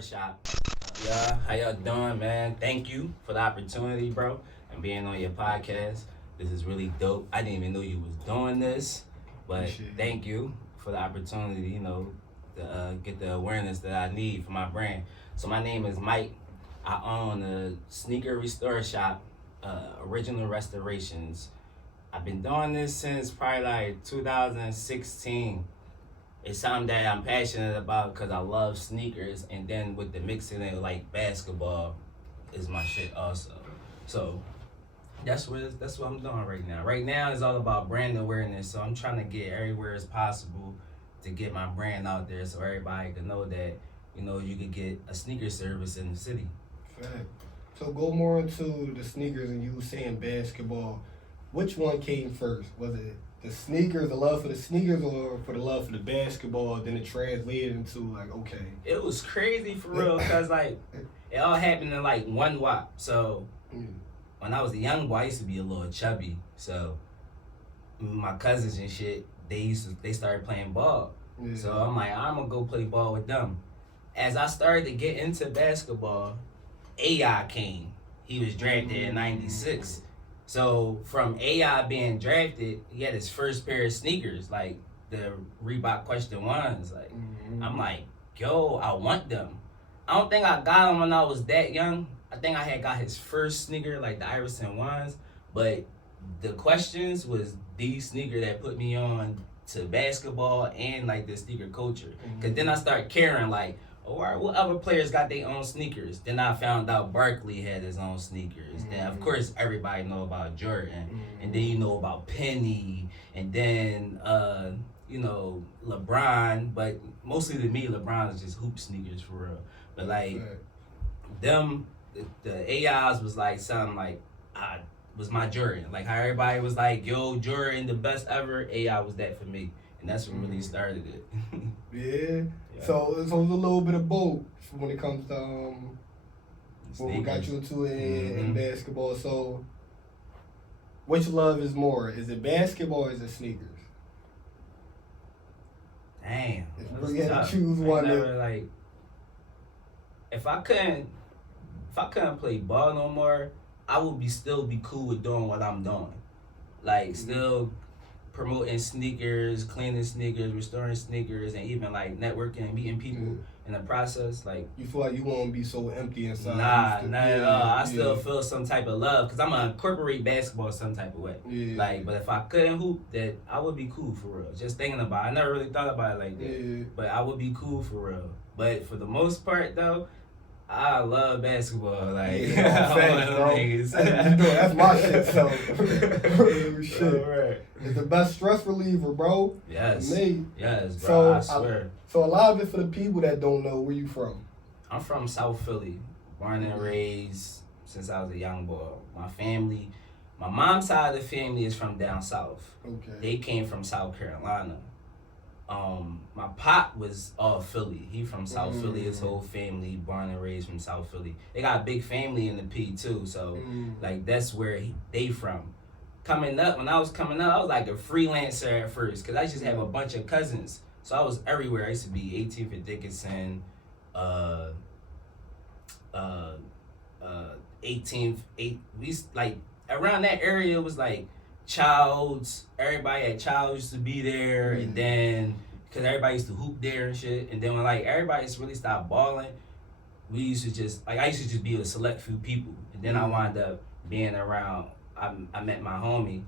Store Shop. Yeah, how y'all doing, man? Thank you for the opportunity, bro, and being on your podcast. This is really dope. I didn't even know you was doing this, but Appreciate it. thank you for the opportunity, to get the awareness that I need for my brand. So my name is Mike. I own a sneaker restore shop, Original Restorations. I've been doing this since probably like 2016. It's something that I'm passionate about because I love sneakers, and then with the mixing it like basketball is my shit also. So that's what I'm doing right now. Right now it's all about brand awareness. So I'm trying to get everywhere as possible to get my brand out there so everybody can know that you could get a sneaker service in the city. Fact. So go more into the sneakers, and you were saying basketball. Which one came first? Was it the sneakers, the love for the sneakers, or for the love for the basketball? Then it translated into like, okay. It was crazy for real because like it all happened in like one wop. So when I was a young boy, I used to be a little chubby. So my cousins and shit, they started playing ball. Yeah. So I'm like, I'm gonna go play ball with them. As I started to get into basketball, AI came. He was drafted in '96. So from AI being drafted, he had his first pair of sneakers, like the Reebok Question Ones. Like I'm like, yo, I want them. I don't think I got them when I was that young. I think I had got his first sneaker, like the Iverson Ones. But the Questions was the sneaker that put me on to basketball and like the sneaker culture. Cause then I started caring like, all right, what other players got their own sneakers? Then I found out Barkley had his own sneakers. Then of course everybody know about Jordan, and then you know about Penny, and then LeBron. But mostly to me, LeBron is just hoop sneakers for real. But like them, the AIs was like something like was my Jordan. Like how everybody was like, yo, Jordan the best ever. AI was that for me, and that's what really started it. Yeah. So it's a little bit of both when it comes to what we got you into in basketball. So which love is more? Is it basketball or is it sneakers? Damn. If we had to choose one. Like, if I couldn't play ball no more, I would still be cool with doing what I'm doing. Like still promoting sneakers, cleaning sneakers, restoring sneakers, and even like networking and meeting people in the process. Like you feel like you won't be so empty inside. Not at all. I still feel some type of love because I'm gonna incorporate basketball some type of way. Like, but if I couldn't hoop, that I would be cool for real. Just thinking about it, I never really thought about it like that. But I would be cool for real. But for the most part though, I love basketball. Like, that's my shit. So, shit. Right. It's the best stress reliever, bro. Yes. Me. Yes, bro. So I swear. So a lot of it for the people that don't know, where you from? I'm from South Philly, born and raised since I was a young boy. My mom's side of the family is from down south. Okay. They came from South Carolina. My pop was all Philly. He from South Philly. His whole family born and raised from South Philly. They got a big family in the P too. So like that's where they from. When I was coming up, I was like a freelancer at first because I just have a bunch of cousins. So I was everywhere. I used to be 18th and Dickinson, 18th, we used, like around that area it was like Childs. Everybody at Childs used to be there, and then because everybody used to hoop there and shit. And then when like everybody just really stopped balling, we used to just I used to just be a select few people, and then I wound up being around. I met my homie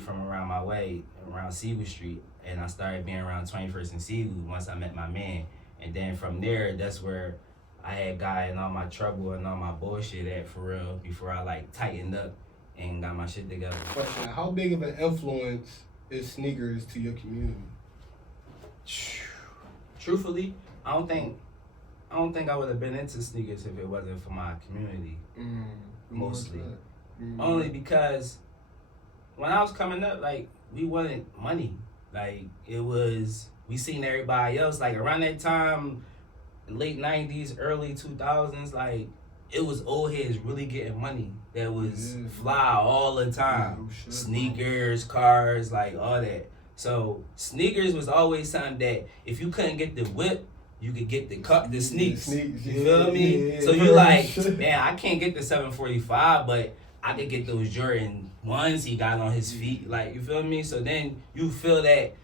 from around my way, around Seawood Street, and I started being around 21st and Seawood once I met my man. And then from there, that's where I had gotten all my trouble and all my bullshit at for real before I like tightened up and got my shit together. Question: how big of an influence is sneakers to your community? Truthfully, I don't think I would have been into sneakers if it wasn't for my community. Mostly. Only because when I was coming up, like, we wanted money. Like, we seen everybody else. Like, around that time, late 90s, early 2000s, like, it was old heads really getting money. That was fly all the time. Sneakers, cars, like, all that. So, sneakers was always something that if you couldn't get the whip, you could get the sneaks. You Yeah, feel me? yeah, So you yeah. like, man, I can't get the 745, but I could get those Jordan ones he got on his feet. Like, you feel me? So then you feel that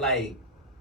like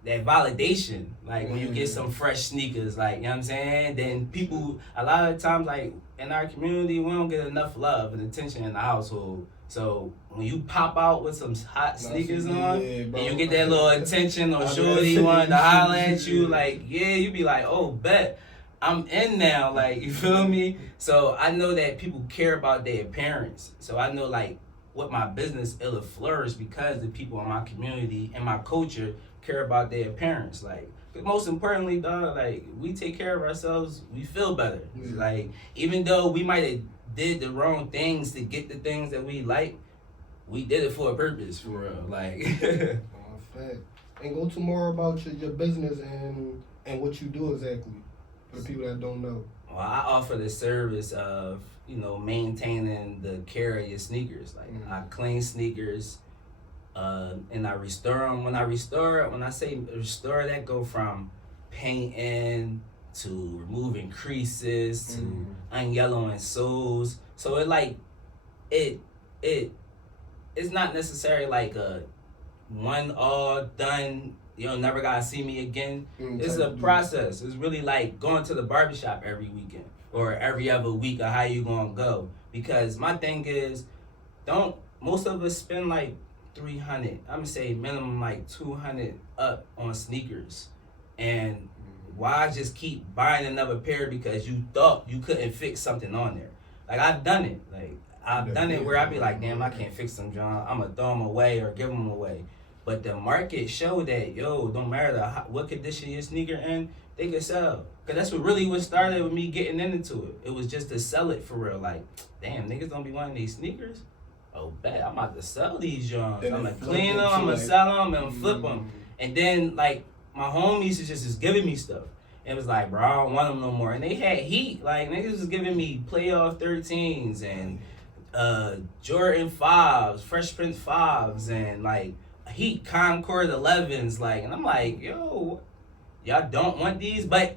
that validation, like when you get some fresh sneakers, like, you know what I'm saying? Then people, a lot of times, like in our community, we don't get enough love and attention in the household. So when you pop out with some hot sneakers on, and you get that little attention or shorty wanting to holler at you, like, yeah, you be like, oh, bet, I'm in now, like, you feel me? So I know that people care about their appearance. So I know, like, with my business, it'll flourish because the people in my community and my culture care about their appearance. Like, but most importantly, dog, like, we take care of ourselves, we feel better. Like, even though we might have did the wrong things to get the things that we like, we did it for a purpose, for real. Like, Fact. And go to more about your business and what you do exactly for the people that don't know. well, I offer the service of, you know, maintaining the care of your sneakers. Like, I clean sneakers, and I restore them. When I say restore, that go from painting to removing creases to unyellowing soles. So it's not necessarily like a one all done, you'll never gotta see me again. It's a process. It's really like going to the barbershop every weekend or every other week, or how you gonna go. Because my thing is, most of us spend like 300, I'm gonna say minimum like 200 up on sneakers. And why just keep buying another pair because you thought you couldn't fix something on there? Like, I've done it. Like, I've done it where I be like, damn, I can't fix them, John. I'm gonna throw them away or give them away. But the market showed that, yo, don't matter what condition your sneaker in, they can sell. Cause that's what started with me getting into it. It was just to sell it for real. Like, damn, niggas don't be wanting these sneakers. Oh, bet, I'm about to sell these Johns. I'm gonna clean them, I'm gonna sell them, and flip them. And then, like, my homies just giving me stuff. And it was like, bro, I don't want them no more. And they had heat. Like, niggas was giving me playoff 13s and Jordan 5s, Fresh Prince 5s, and like Heat Concord 11s. Like, and I'm like, yo, y'all don't want these? But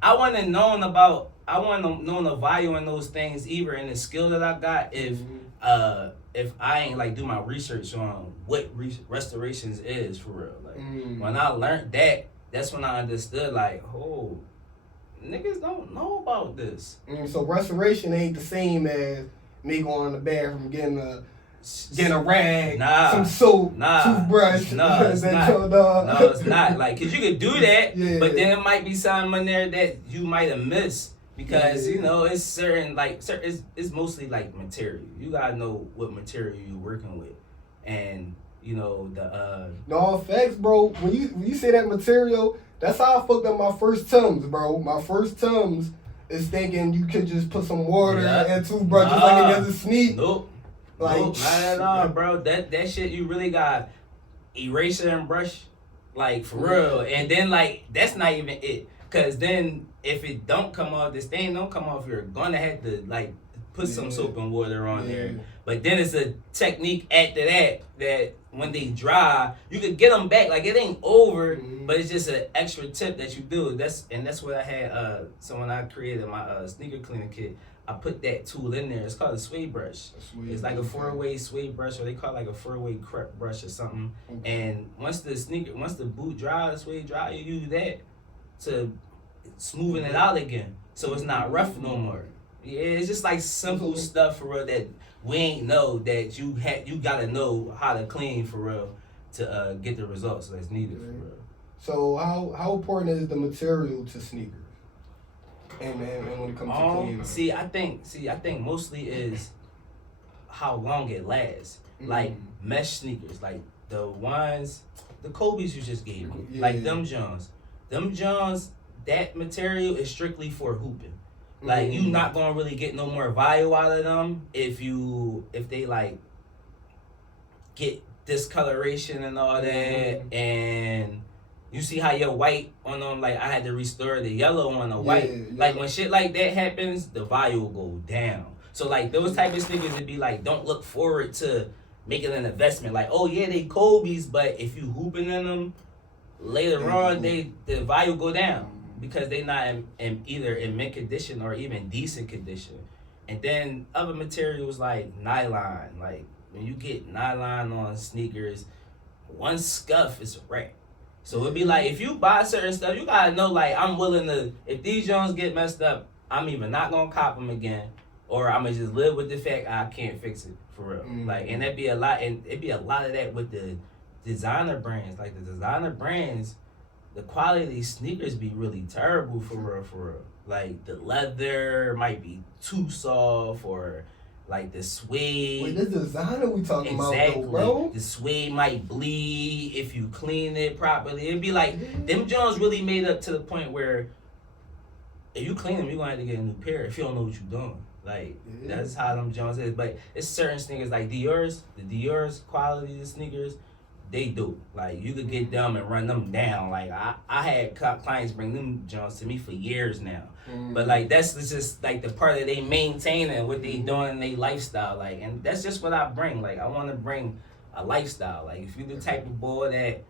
I wouldn't have known the value in those things either, and the skill that I got if I ain't like do my research on what restorations is for real. Like, when I learned that, that's when I understood, like, oh, niggas don't know about this. So restoration ain't the same as me going in the bathroom getting a rag, some soap, toothbrush. No, it's not. No, it's not. Like, cause you could do that, but then it might be something in there that you might have missed. Because, you know, it's certain, it's mostly like material. You gotta know what material you're working with. And, you know, No, facts, bro. When you say that material, that's how I fucked up my first Tums, bro. My first Tums is thinking you could just put some water and toothbrush just like it does a sneak. Nope, not at all, bro. That shit, you really got eraser and brush, like, for real. And then, like, that's not even it. Cause then if it don't come off, the stain don't come off, you're gonna have to like put some soap and water on there. But then it's a technique after that when they dry, you could get them back. Like, it ain't over, but it's just an extra tip that you do. That's what I had. So when I created my sneaker cleaning kit, I put that tool in there. It's called a suede brush. It's like a 4-way suede brush, or they call it like a 4-way crepe brush or something. And once the boot dry, the suede dry, you use that to smoothing it out again, so it's not rough no more. Yeah, it's just like simple stuff for real that we ain't know that you gotta know how to clean for real to get the results that's needed for real. So how important is the material to sneakers? And when it comes to cleaning? I think mostly is how long it lasts. Like mesh sneakers, like the Kobe's you just gave me, like them Johns, that material is strictly for hooping. Like, you not gonna really get no more value out of them if they like get discoloration and all that. And you see how your white on them, like, I had to restore the yellow on the white. Like, when shit like that happens, the value will go down. So, like, those type of sneakers would be like, don't look forward to making an investment. Like, oh yeah, they Kobe's, but if you hooping in them, later on the value go down because they not in either in mint condition or even decent condition. And then other materials like nylon, like when you get nylon on sneakers, one scuff is a wreck. So it'd be like if you buy certain stuff, you gotta know like I'm willing to. If these Jones get messed up, I'm either not gonna cop them again, or I'm gonna just live with the fact I can't fix it for real. Like, and that'd be a lot, and it'd be a lot of that with the designer brands. Like the designer brands, the quality of these sneakers be really terrible for real, for real. Like the leather might be too soft, or like the suede. Wait, this designer we talking about though, bro? The suede might bleed if you clean it properly. It'd be like them Jones really made up to the point where if you clean them, you're gonna have to get a new pair if you don't know what you're doing. Like that's how them Jones is. But it's certain sneakers like Dior's, the Dior's quality of sneakers, they do. Like you could get them and run them down. Like I had clients bring them Jones to me for years now. But like that's just like the part that they maintain and what they doing in their lifestyle. Like, and that's just what I bring. Like I want to bring a lifestyle. Like if you the type of boy that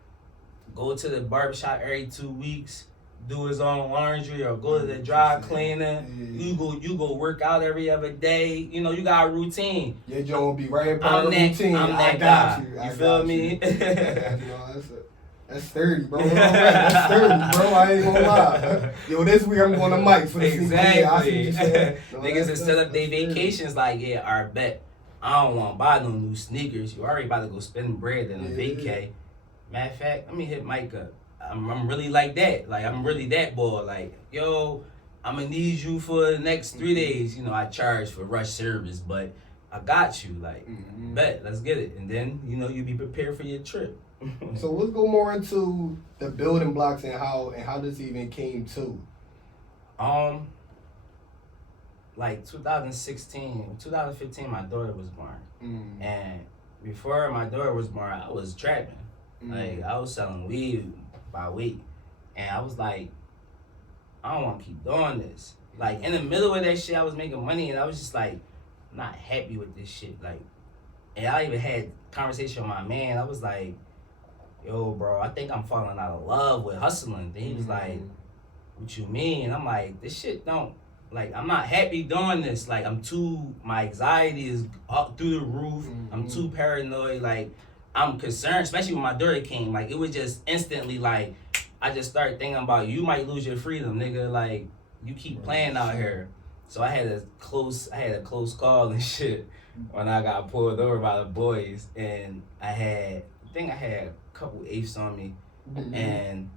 go to the barbershop every 2 weeks, do his own laundry, or go to the dry cleaner, you go work out every other day. You know, you got a routine. Your Joe will be right in part of the routine. I'm that guy. You feel me? That's 30, bro. That's 30, bro. I ain't gonna lie. Yo, this week I'm going to Mike for the exactly. Niggas that set up their vacations like, yeah, I bet I don't want to buy no new sneakers. You already about to go spend bread in a vacay. Matter of fact, let me hit Mike up. I'm really like that. Like I'm really that boy. Like, yo, I'm gonna need you for the next 3 days. You know, I charge for rush service, but I got you. Like, bet, let's get it. And then, you know, you be prepared for your trip. So let's go more into the building blocks and how this even came to. Like 2015, my daughter was born. And before my daughter was born, I was trapping. Like I was selling weed by week. And I was like, I don't want to keep doing this. Like in the middle of that shit, I was making money and I was just like, I'm not happy with this shit. Like, and I even had conversation with my man. I was like, yo, bro, I think I'm falling out of love with hustling. Then he was like, what you mean? And I'm like, this shit don't, like, I'm not happy doing this. Like, my anxiety is up through the roof. I'm too paranoid. Like, I'm concerned, especially when my daughter came. Like, it was just instantly, like, I just started thinking about you might lose your freedom, nigga. Like, you keep playing out here. So I had a close call and shit when I got pulled over by the boys. And I think I had a couple apes on me. And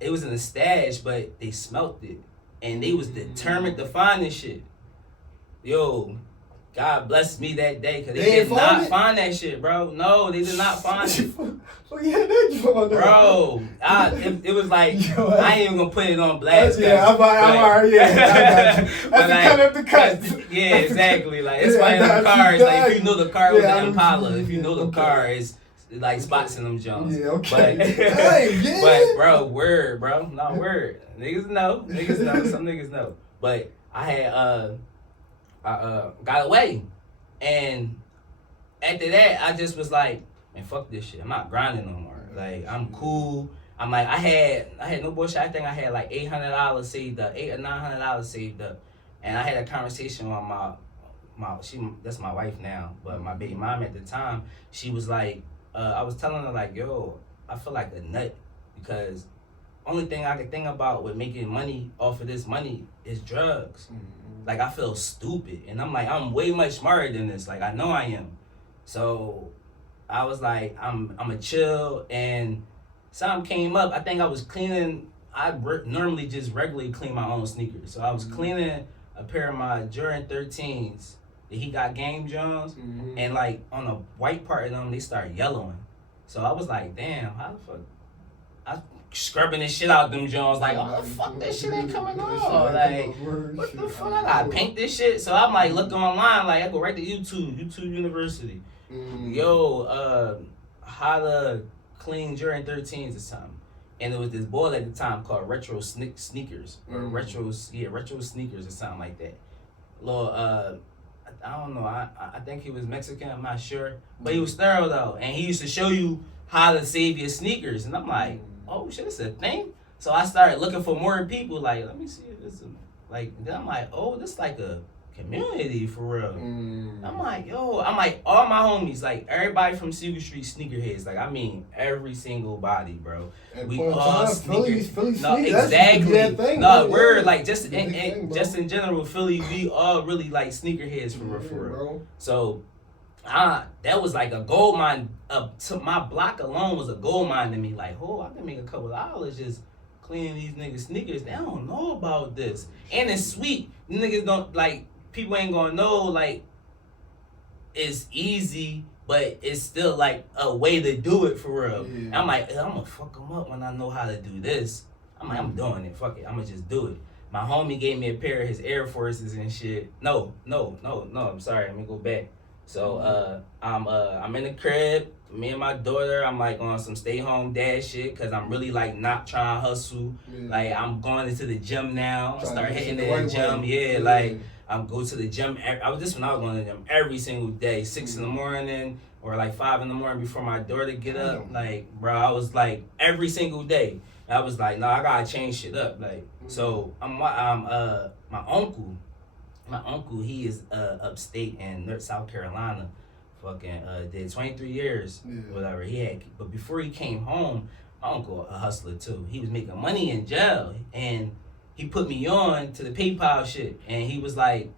it was in the stash, but they smelt it. And they was determined to find this shit. Yo, God bless me that day, because they did not find that shit, bro. No, they did not find it. So yeah, that bro, it was like, I ain't even gonna put it on blast. I'm already, I got you. That's the cut. Yeah, exactly. Like, it's like them cars. Like, if you know the car was an Impala, if you know the car is like spots in them Jones. Yeah, okay. But bro, word, bro. No, word. Niggas know. Some niggas know. But I had got away. And after that, I just was like, man, fuck this shit. I'm not grinding no more. Like, I'm cool. I'm like, I had no bullshit. I think I had like $800 saved up, $800 or $900 saved up. And I had a conversation with that's my wife now, but my baby mom at the time, she was like, I was telling her like, yo, I feel like a nut, because only thing I could think about with making money off of this money is drugs. Like, I feel stupid. And I'm like, I'm way much smarter than this. Like, I know I am. So I was like, I'm a chill. And something came up. I think I was cleaning. I normally just regularly clean my own sneakers. So I was cleaning a pair of my Jordan 13s. that he got Game Jones, and like on the white part of them, they start yellowing. So I was like, damn, how the fuck? I scrubbing this shit out them Jones, like, oh fuck, this shit ain't coming on. Like, what the fuck? I gotta paint this shit. So I'm like, looking online, like I go right to YouTube University. Yo, how to clean Jordan 13s or something. And there was this boy at the time called Retro Sneakers, or Retro Sneakers or something like that. Little, I don't know. I think he was Mexican. I'm not sure, but he was thorough though, and he used to show you how to save your sneakers. And I'm like, oh shit, it's a thing. So I started looking for more people. Like, let me see if it's like. Then I'm like, oh, this like a community for real. I'm like, yo, I'm like, all my homies, like everybody from Silver Street sneakerheads, like I mean every single body, bro. We all sneakers. No, exactly. No, we're like just in general, Philly, we all really like sneakerheads for real, bro. So that was like a gold mine. To my block alone was a gold mine to me. Like, oh, I can make a couple dollars just cleaning these niggas sneakers. They don't know about this, and it's sweet. Niggas don't like. People ain't gonna know like it's easy, but it's still like a way to do it for real. Yeah. I'm like, I'm gonna fuck them up when I know how to do this. I'm like, I'm doing it. Fuck it. I'm gonna just do it. My homie gave me a pair of his Air Forces and shit. No. I'm sorry. Let me go back. So I'm in the crib. Me and my daughter. I'm like on some stay home dad shit because I'm really like not trying to hustle. Yeah. Like I'm going into the gym now. I start hitting the right gym. way. Like. I'm go to the gym. I was when I was going to the gym every single day, 6 in the morning or like 5 in the morning before my daughter get up. Like, bro, I was like every single day. I was like, no, I gotta change shit up. Like, so my uncle, he is upstate in South Carolina. Fucking did 23 years, whatever he had. But before he came home, my uncle a hustler too. He was making money in jail and. He put me on to the PayPal shit, and he was like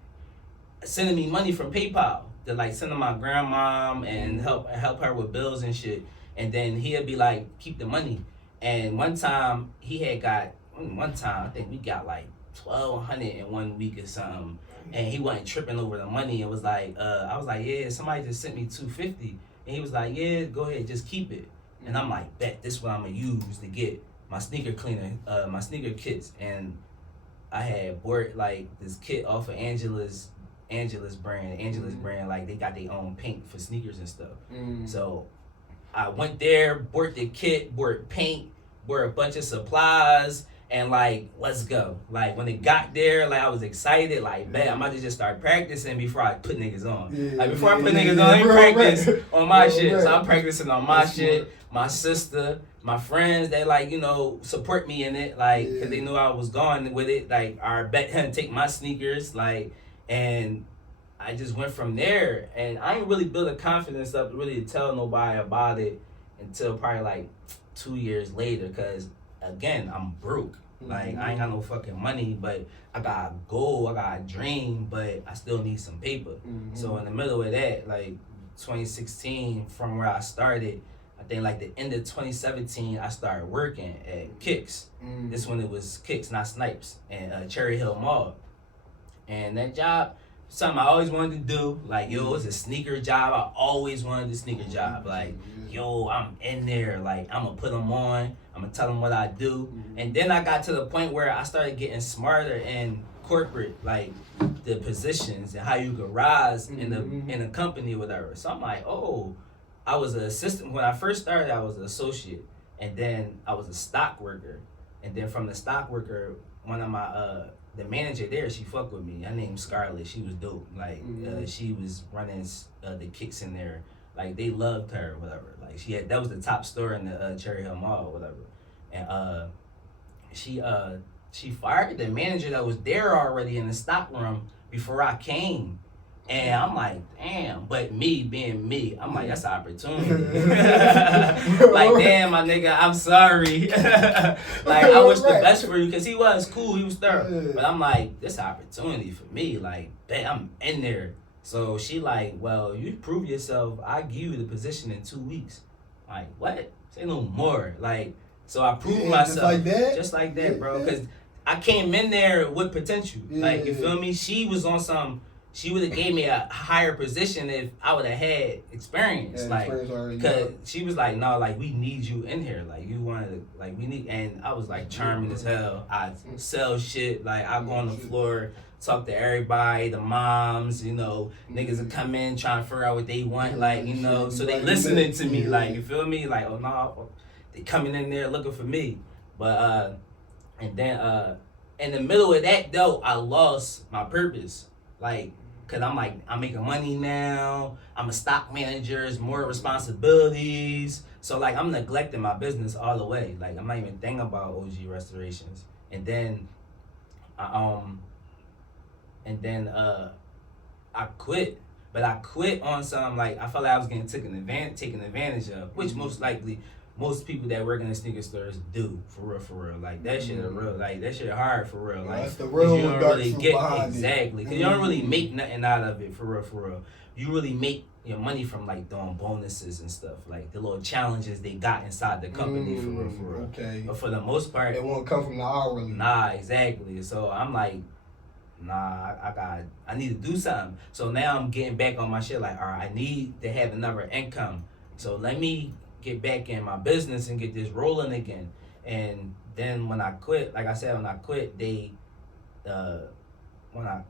sending me money from PayPal to like send to my grandma and help her with bills and shit. And then he'd be like, keep the money. And one time I think we got like $1,200 in 1 week or something. And he wasn't tripping over the money. It was like, I was like, yeah, somebody just sent me $250. And he was like, yeah, go ahead, just keep it. And I'm like, bet this is what I'm gonna use to get my sneaker cleaner, my sneaker kits. And I had bought like this kit off of Angela's brand, like they got their own paint for sneakers and stuff. So I went there, bought the kit, bought paint, bought a bunch of supplies, and like, let's go. Like when it got there, like I was excited, like, bet I'm about to just start practicing before I put niggas on. Like before I put niggas on, let me practice on my shit. So I'm practicing on my shit, my sister, my friends, they like, you know, support me in it, like, cause they knew I was going with it, like, I bet him take my sneakers, like, and I just went from there, and I ain't really built a confidence up really to tell nobody about it until probably like 2 years later, cause again, I'm broke, like, I ain't got no fucking money, but I got a goal, I got a dream, but I still need some paper. So in the middle of that, like, 2016, from where I started, I think like the end of 2017, I started working at Kicks. This one it was Kicks, not Snipes, and Cherry Hill Mall. And that job, something I always wanted to do. Like, yo, it's a sneaker job. I always wanted a sneaker job. Like, yo, I'm in there. Like, I'm gonna put them on. I'm gonna tell them what I do. And then I got to the point where I started getting smarter in corporate, like the positions and how you could rise in a company or whatever. So I'm like, oh. I was an assistant. When I first started, I was an associate. And then I was a stock worker. And then from the stock worker, one of my, the manager there, she fucked with me. Her name's Scarlett. She was dope. Like, she was running the Kicks in there. Like, they loved her or whatever. Like, that was the top store in the Cherry Hill Mall or whatever. And she fired the manager that was there already in the stock room before I came. And I'm like, damn, but me being me, I'm like, that's an opportunity. Like, damn, my nigga, I'm sorry. Like, I wish the best for you, because he was cool, he was thorough. But I'm like, this is an opportunity for me. Like, I'm in there. So she like, well, you prove yourself, I give you the position in 2 weeks. Like, what? Say no more. Like, so I proved myself. Just like that, bro. Because I came in there with potential. Like, you feel me? She was on some... She would have gave me a higher position if I would have had experience, because she was like, no, like we need you in here, like you wanted to, like we need, and I was like charming as hell. I sell shit, like I go on the floor, talk to everybody, the moms, you know, niggas would come in trying to figure out what they want, like you know, so they listening to me, like you feel me, like oh no, they coming in there looking for me, but and then in the middle of that though, I lost my purpose, like. Cause I'm like, I'm making money now. I'm a stock manager. It's more responsibilities. So like I'm neglecting my business all the way. Like I'm not even thinking about OG restorations. And then I I quit. But I quit on some like I felt like I was getting taken advantage of, which most likely most people that work in the sneaker stores do for real. Like that shit are real. Like that shit hard for real. Like that's the real you don't dark really truth get behind exactly because you don't really make nothing out of it for real. You really make your money from like doing bonuses and stuff, like the little challenges they got inside the company for real. Okay. But for the most part, it won't come from the hourly. Nah, exactly. So I'm like, nah, I need to do something. So now I'm getting back on my shit. Like, all right, I need to have another income. So let me get back in my business and get this rolling again. And then when I quit, like I said, when I quit, they, when I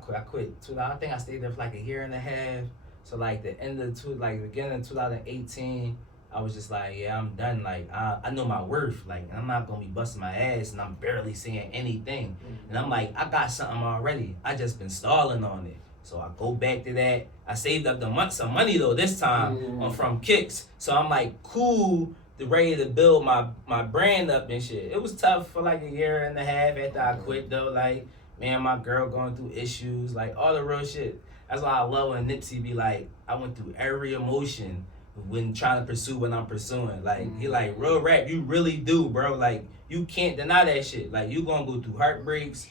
quit. I think I stayed there for like a year and a half. So like the end of beginning of 2018. I was just like, yeah, I'm done. Like, I know my worth. Like, I'm not going to be busting my ass and I'm barely seeing anything. And I'm like, I got something already. I just been stalling on it. So I go back to that. I saved up some money, though, this time from Kicks. So I'm like, cool, ready to build my brand up and shit. It was tough for like a year and a half after I quit, though. Like, man, my girl going through issues, like all the real shit. That's why I love when Nipsey be like, I went through every emotion when trying to pursue what I'm pursuing. Like, he like, real rap, you really do, bro. Like, you can't deny that shit. Like, you gonna go through heartbreaks,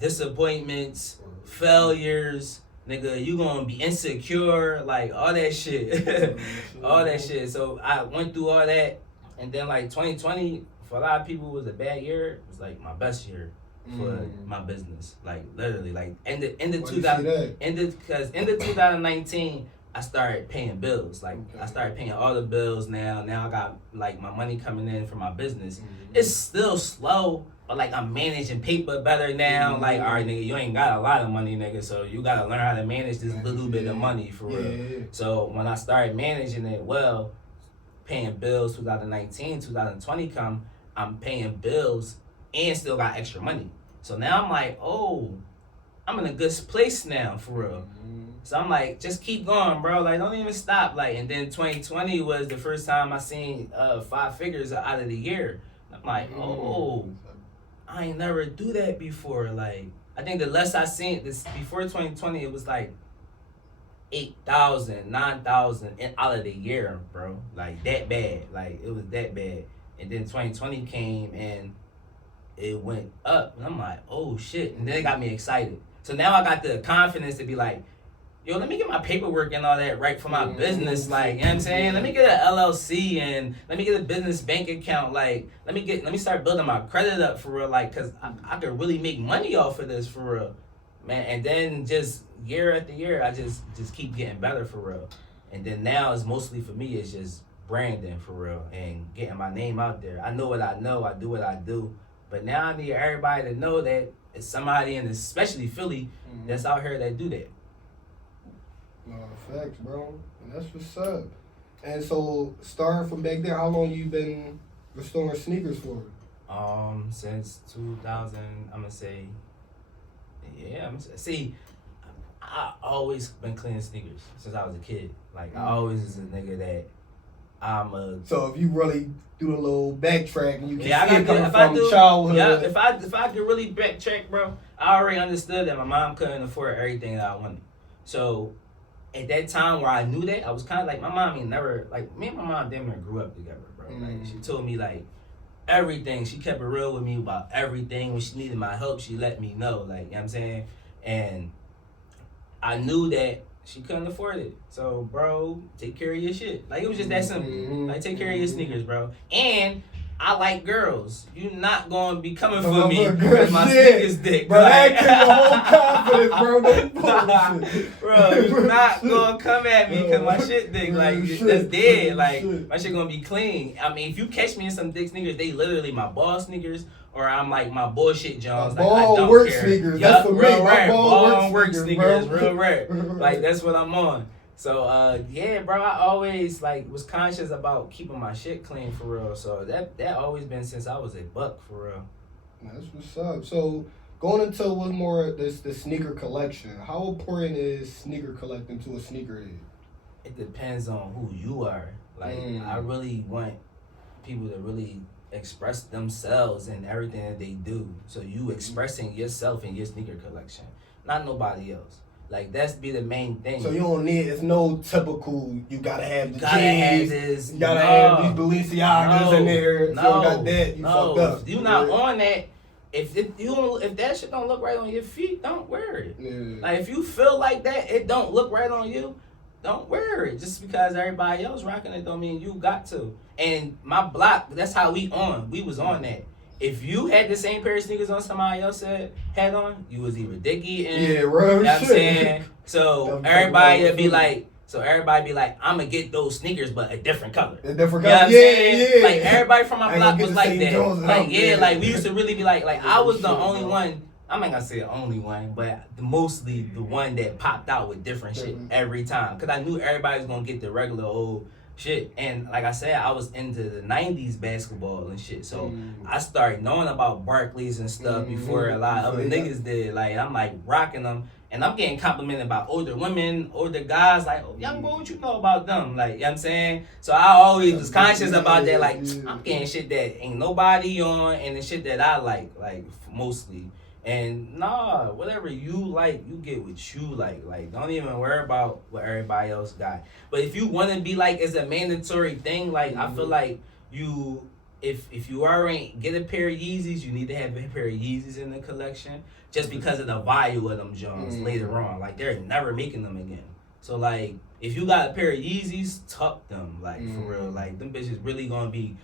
disappointments, failures, nigga, you gonna be insecure, like, all that shit. All that shit. So, I went through all that, and then, like, 2020, for a lot of people, was a bad year. It was, like, my best year for my business. Like, literally, like, end of 2019, I started paying bills. Like, I started paying all the bills now. Now I got, like, my money coming in from my business. It's still slow, but, like, I'm managing paper better now. Like, all right, nigga, you ain't got a lot of money, nigga, so you got to learn how to manage this little bit of money, for real. So, when I started managing it well, paying bills 2019, 2020 come, I'm paying bills and still got extra money. So, now I'm like, oh, I'm in a good place now, for real. So I'm like, just keep going, bro. Like, don't even stop. Like, and then 2020 was the first time I seen 5 figures out of the year. I'm like, oh, I ain't never do that before. Like, I think the less I seen this before 2020, it was like 8,000, 9,000 out of the year, bro. Like, that bad. Like, it was that bad. And then 2020 came and it went up. And I'm like, oh shit. And then it got me excited. So now I got the confidence to be like, yo, let me get my paperwork and all that right for my business. Like, you know what I'm saying? Let me get an LLC and let me get a business bank account. Like, let me start building my credit up for real. Like, cause I could really make money off of this for real, man. And then just year after year, I just keep getting better for real. And then now it's mostly for me, it's just branding for real and getting my name out there. I know what I know. I do what I do. But now I need everybody to know that it's somebody in, especially Philly, that's out here that do that. No, facts, bro. And that's what's up. And so, starting from back there, how long you been restoring sneakers for? Since 2000, I'm gonna say, yeah. See, I always been cleaning sneakers since I was a kid. Like, I always was a nigga that So if you really do a little backtrack and you can see it coming if from childhood. Yeah, if I could really backtrack, bro, I already understood that my mom couldn't afford everything that I wanted. So at that time where I knew that, I was kind of like, my mom ain't never, like, me and my mom damn near grew up together, bro. Like, she told me, like, everything. She kept it real with me about everything. When she needed my help, she let me know, like, you know what I'm saying? And I knew that she couldn't afford it. So, bro, take care of your shit. Like, it was just that simple. Like, take care of your sneakers, bro. And I like girls. You not gonna be coming for me because my sneakers dick. Bro, that give your whole confidence, bro. Don't bullshit. Bro, you not gonna come at me because my shit dick. Like, that's dead. Like, my shit gonna be clean. I mean, if you catch me in some dick sneakers, they literally my ball sneakers. Or I'm like my bullshit Jones. Like, I don't work care. Sneakers. Yup, That's for real me. rap. Ball work sneakers. bro. Real rap. Like, that's what I'm on. So yeah, bro, I always like was conscious about keeping my shit clean for real. So that always been since I was a buck for real. That's what's up. So going into one more the sneaker collection, how important is sneaker collecting to a sneakerhead? It depends on who you are. Like I really want people to really express themselves in everything that they do. So you expressing yourself in your sneaker collection, not nobody else. Like that's be the main thing. So you don't need. It's no typical. You gotta have the gotta have J's. this. You gotta have these Balenciagas in there. If you don't got that, you fucked up. If you not on that, if that shit don't look right on your feet, don't wear it. Yeah. Like if you feel like that, it don't look right on you, don't wear it. Just because everybody else rocking it don't mean you got to. And my block, that's how we was on that. If you had the same pair of sneakers on somebody else had on, you was either dick eating. Yeah, You know real what I'm shit. saying? So everybody would be like, I'm gonna get those sneakers, but a different color. A different You know color. what I'm saying? Yeah. Like everybody from my I block ain't was gonna get like the same that. Jones Like out. yeah, like we used to really be like I was the Shit, only bro. one. I'm not gonna say the only one, but mostly the one that popped out with different shit every time. Cause I knew everybody was gonna get the regular old shit. And like I said, I was into the 90s basketball and shit. So I started knowing about Barclays and stuff before a lot of other niggas did. Like I'm like rocking them. And I'm getting complimented by older women, older guys, like, oh, young boy, what you know about them? Like, you know what I'm saying? So I always was conscious about that, like, I'm getting shit that ain't nobody on and the shit that I like mostly. And nah, whatever you like, you get what you like. Like, don't even worry about what everybody else got. But if you want to be like, it's a mandatory thing, like, I feel like you, if you already get a pair of Yeezys, you need to have a pair of Yeezys in the collection. Just because of the value of them Jones later on. Like, they're never making them again. So, like, if you got a pair of Yeezys, tuck them. Like, for real. Like, them bitches really gonna be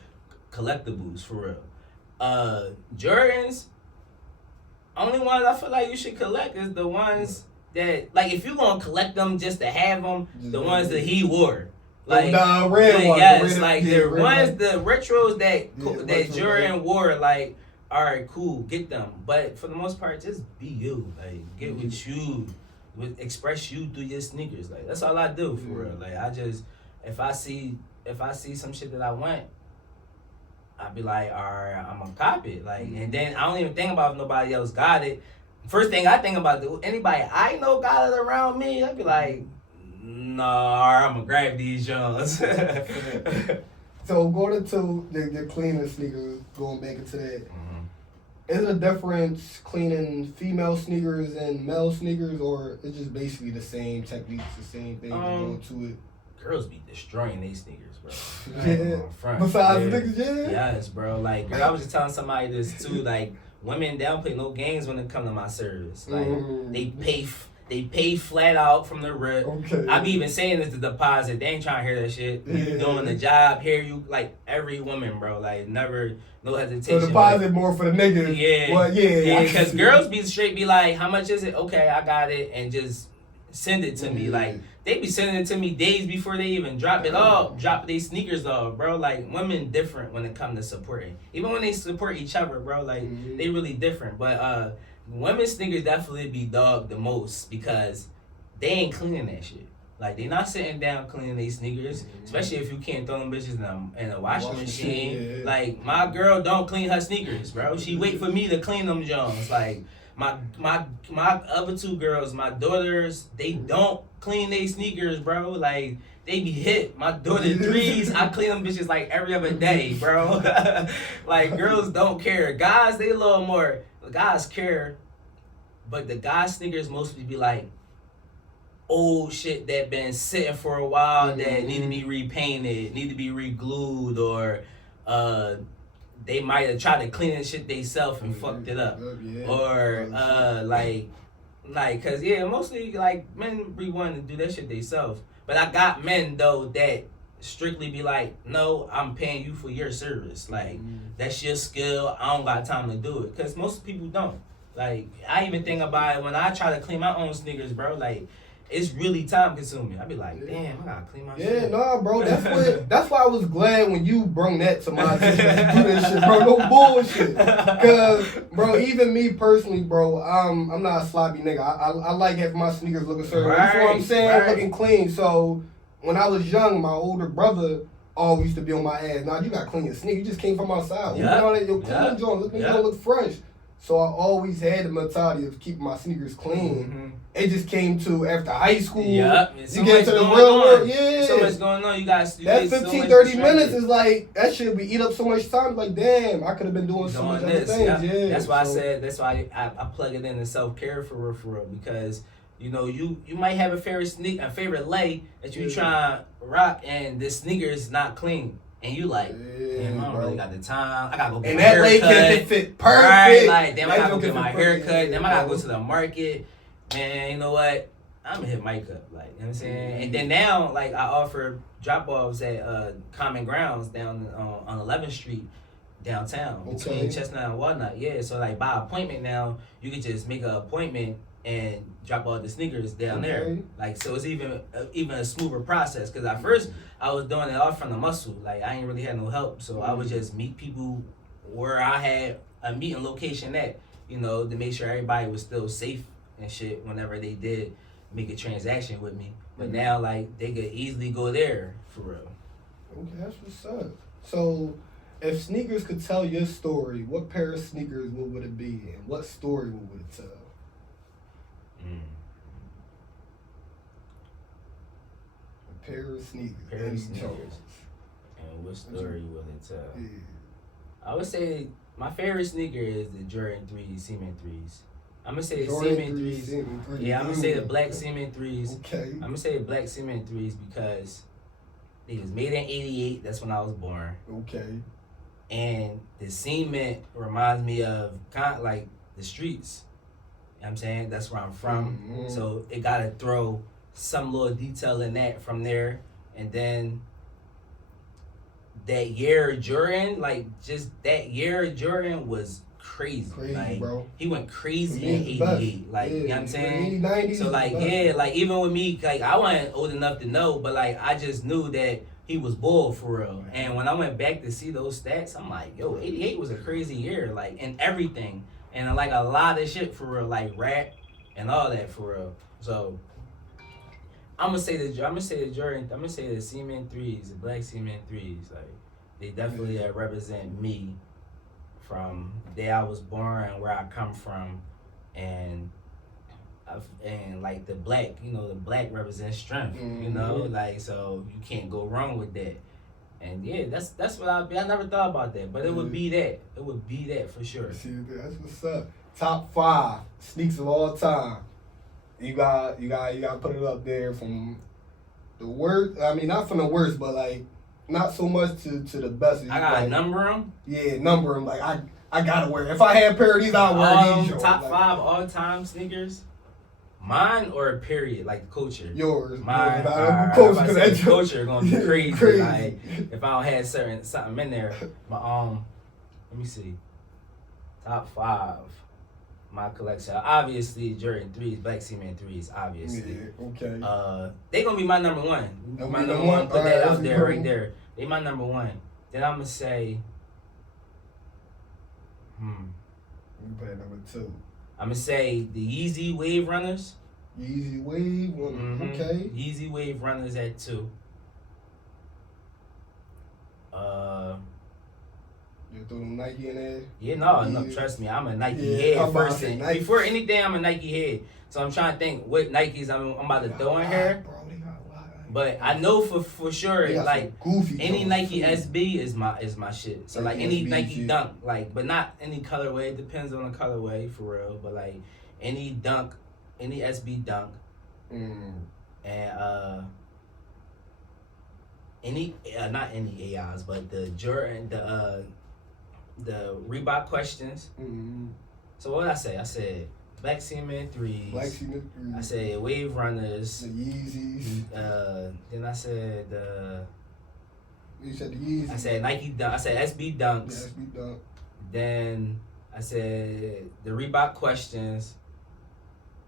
collectibles, for real. Jordans, only ones I feel like you should collect is the ones that, like, if you gonna collect them just to have them, the ones that he wore. Like, the red ones. Yes, the like, red, the red ones, one. the retros that retro, Jordan wore, like, all right, cool, get them. But for the most part, just be you. Like, get with you, express you through your sneakers. Like, that's all I do for real. Like, I just, if I see some shit that I want, I'd be like, all right, I'm gonna cop it. Like, and then I don't even think about if nobody else got it. First thing I think about, anybody I know got it around me, I'd be like, nah, all right, I'm gonna grab these Jones. So going into the cleaning sneakers, going back into that, is it a difference cleaning female sneakers and male sneakers, or it's just basically the same techniques, the same thing going to it? Girls be destroying these sneakers, bro. Yeah. Besides niggas, yeah. Yes, bro. Like, girl, I was just telling somebody this too. Like, women, they don't play no games when it come to my service. Like, they pay flat out from the rip. Okay. I be even saying this to deposit. They ain't trying to hear that shit. You doing the job, hear you, like, every woman, bro. Like, never, no hesitation. So deposit more for the niggas. Yeah. Well, yeah. Because girls be straight be like, how much is it? Okay, I got it. And just send it to me. Like, they be sending it to me days before they even drop it off. Drop their sneakers off, bro. Like, women different when it comes to supporting. Even when they support each other, bro. Like, they really different. But, women's sneakers definitely be dogged the most because they ain't cleaning that shit. Like, they not sitting down cleaning their sneakers, especially if you can't throw them bitches in a washing machine. Like, my girl don't clean her sneakers, bro. She wait for me to clean them Jones. Like, my other two girls, my daughters, they don't clean their sneakers, bro. Like, they be hit. My daughter threes, I clean them bitches like every other day, bro. Like, girls don't care. Guys, they a little more. Guys care, but the guys sneakers mostly be like old shit that been sitting for a while that need to be repainted, need to be re-glued, or they might have tried to clean the shit theyself and fucked it up. Or like cause mostly like men be wanting to do that shit themselves. But I got men though that strictly be like, no, I'm paying you for your service. Like, that's your skill. I don't got time to do it. Because most people don't. Like, I even think about it when I try to clean my own sneakers, bro. Like, it's really time consuming. I be like, damn, I gotta clean my shit. Yeah, nah, bro. That's why I was glad when you brung that to my attention. You do that shit, bro. No bullshit. Cause, bro, even me personally, bro, I'm not a sloppy nigga. I like having my sneakers looking certain. Right, You know what I'm saying? right. Looking clean. So when I was young, my older brother always used to be on my ass. Nah, you got clean your sneakers. You just came from outside. Yeah. Your clean joint, you don't look fresh. So I always had the mentality of keeping my sneakers clean. It just came to after high school. Yep. You get to the real world. Yeah. So much going on. You guys. That 15, 30 minutes is like, that shit be eat up so much time. Like, damn, I could have been doing so much other things. Yeah. That's why I said, that's why I plug it into self-care for real. Because, you know, you might have a favorite lay that you try to rock, and the sneaker is not clean. And you like, damn, I don't really got the time. I gotta go get my haircut. And that lay can't fit perfect. Right, like, damn, I gotta go get my haircut. Damn, I gotta go to the market. Man, you know what? I'm gonna hit Mike up. Like, you know what I'm saying? And then now, like, I offer drop-offs at Common Grounds down on 11th Street downtown between Chestnut and Walnut. Yeah, so, like, by appointment now, you can just make an appointment and drop all the sneakers down there. Like, so it's even a smoother process. Because at first, I was doing it all from the muscle. Like, I ain't really had no help. So I would just meet people where I had a meeting location at, you know, to make sure everybody was still safe and shit whenever they did make a transaction with me. But now, like, they could easily go there, for real. Okay, that's what's up. So, if sneakers could tell your story, what pair of sneakers would it be? And what story would it tell? A pair of sneakers. And what story will it tell? Yeah. I would say my favorite sneaker is the Jordan 3 Cement 3s. I'm going to say the Jordan Cement 3s. Yeah, I'm going to say the black Cement 3s. Okay. I'm going to say the black Cement 3s because they was made in 88. That's when I was born. Okay. And the cement reminds me of kind of like the streets. You know what I'm saying? That's where I'm from. So it got to throw some little detail in that from there. And then that year Jordan, like just that year Jordan was crazy. Like, bro. He went crazy in 88. Like, you know what I'm saying? 90s, so like, like even with me, like I wasn't old enough to know, but like I just knew that he was bull for real. And when I went back to see those stats, I'm like, yo, 88 was a crazy year, like in everything. And like a lot of shit for real, like rap and all that for real. So I'm gonna say the Jordan, I'm gonna say the Cement 3s, the black Cement 3s, like they definitely represent me from the day I was born and where I come from, and like the black, you know, the black represents strength, you know, like so you can't go wrong with that. And yeah, that's what I never thought about that, but it would be that. It would be that for sure. See, that's what's up. Top 5 sneaks of all time. You got put it up there from the worst. I mean, not from the worst, but like not so much to the best. I gotta number them. Yeah, number them. Like I gotta wear. If I had a pair of these, I'd wear these. Top 5 all time sneakers. Mine or a period, like the culture? Yours. Mine. Culture. Culture gonna be crazy. Like if I don't have something in there. But let me see. Top 5. My collection. Obviously Jordan 3s, black Cement 3s, obviously. Yeah, okay. They gonna be my number 1. My number 1. Put that out there, right there. They my number 1. Then I'm gonna say, You put it number 2. I'm gonna say the Yeezy Wave Runners. Yeezy Wave Runners, okay. Yeezy Wave Runners at 2. You throw them Nike in there? Yeah, no, trust me, I'm a Nike head first. Before anything, I'm a Nike head. So I'm trying to think what Nikes I'm about to throw in here. But I know for sure, like any Nike SB is my shit. So like any Nike Dunk, like, but not any colorway. It depends on the colorway for real. But like any Dunk, any SB Dunk, and any not any AIs, but the Jordan, the Reebok Questions. So what did I say? I said black Cement 3s. Black Cement 3s. I said Wave Runners. The Yeezys. Then I said You said the Yeezys. I said Nike Dunk. I said SB Dunks. Yeah, SB Dunk. Then I said the Reebok Questions.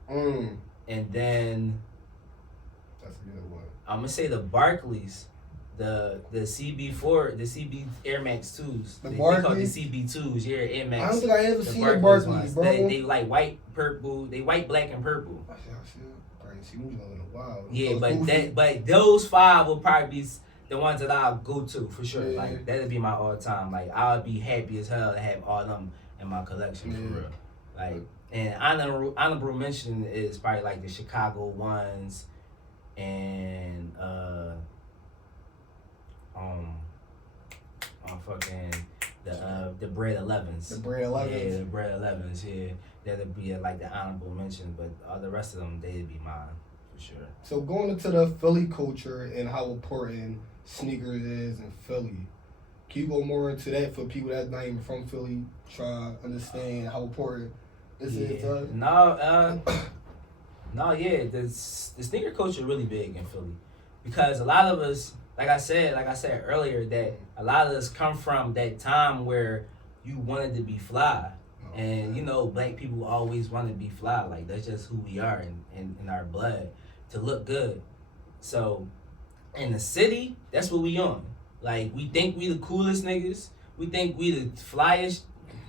And then that's a good one. I'm gonna say the Barclays. The CB4, the CB Air Max 2s. They call it the CB2s, yeah, Air Max. I don't think I ever seen the Barclays, bro. They like white, purple. They white, black, and purple. I ain't seen them in a while. Yeah, but those 5 will probably be the ones that I'll go to for sure. Yeah. Like that'll be my all time. Like I'll be happy as hell to have all them in my collection for Yeah. real. Like, and honorable mention is probably like the Chicago ones and fucking the Bread 11s. The Bread 11s. Yeah, the Bread 11s. Yeah, that'd be like the honorable mention, but all the rest of them they'd be mine for sure. So going into the Philly culture and how important sneakers is in Philly, can you go more into that for people that's not even from Philly, try to understand how important this is to us? The sneaker culture really big in Philly because a lot of us, like I said earlier, that a lot of us come from that time where you wanted to be fly. And you know, black people always want to be fly. Like that's just who we are in our blood, to look good. So in the city, that's what we on. Like we think we the coolest niggas. We think we the flyest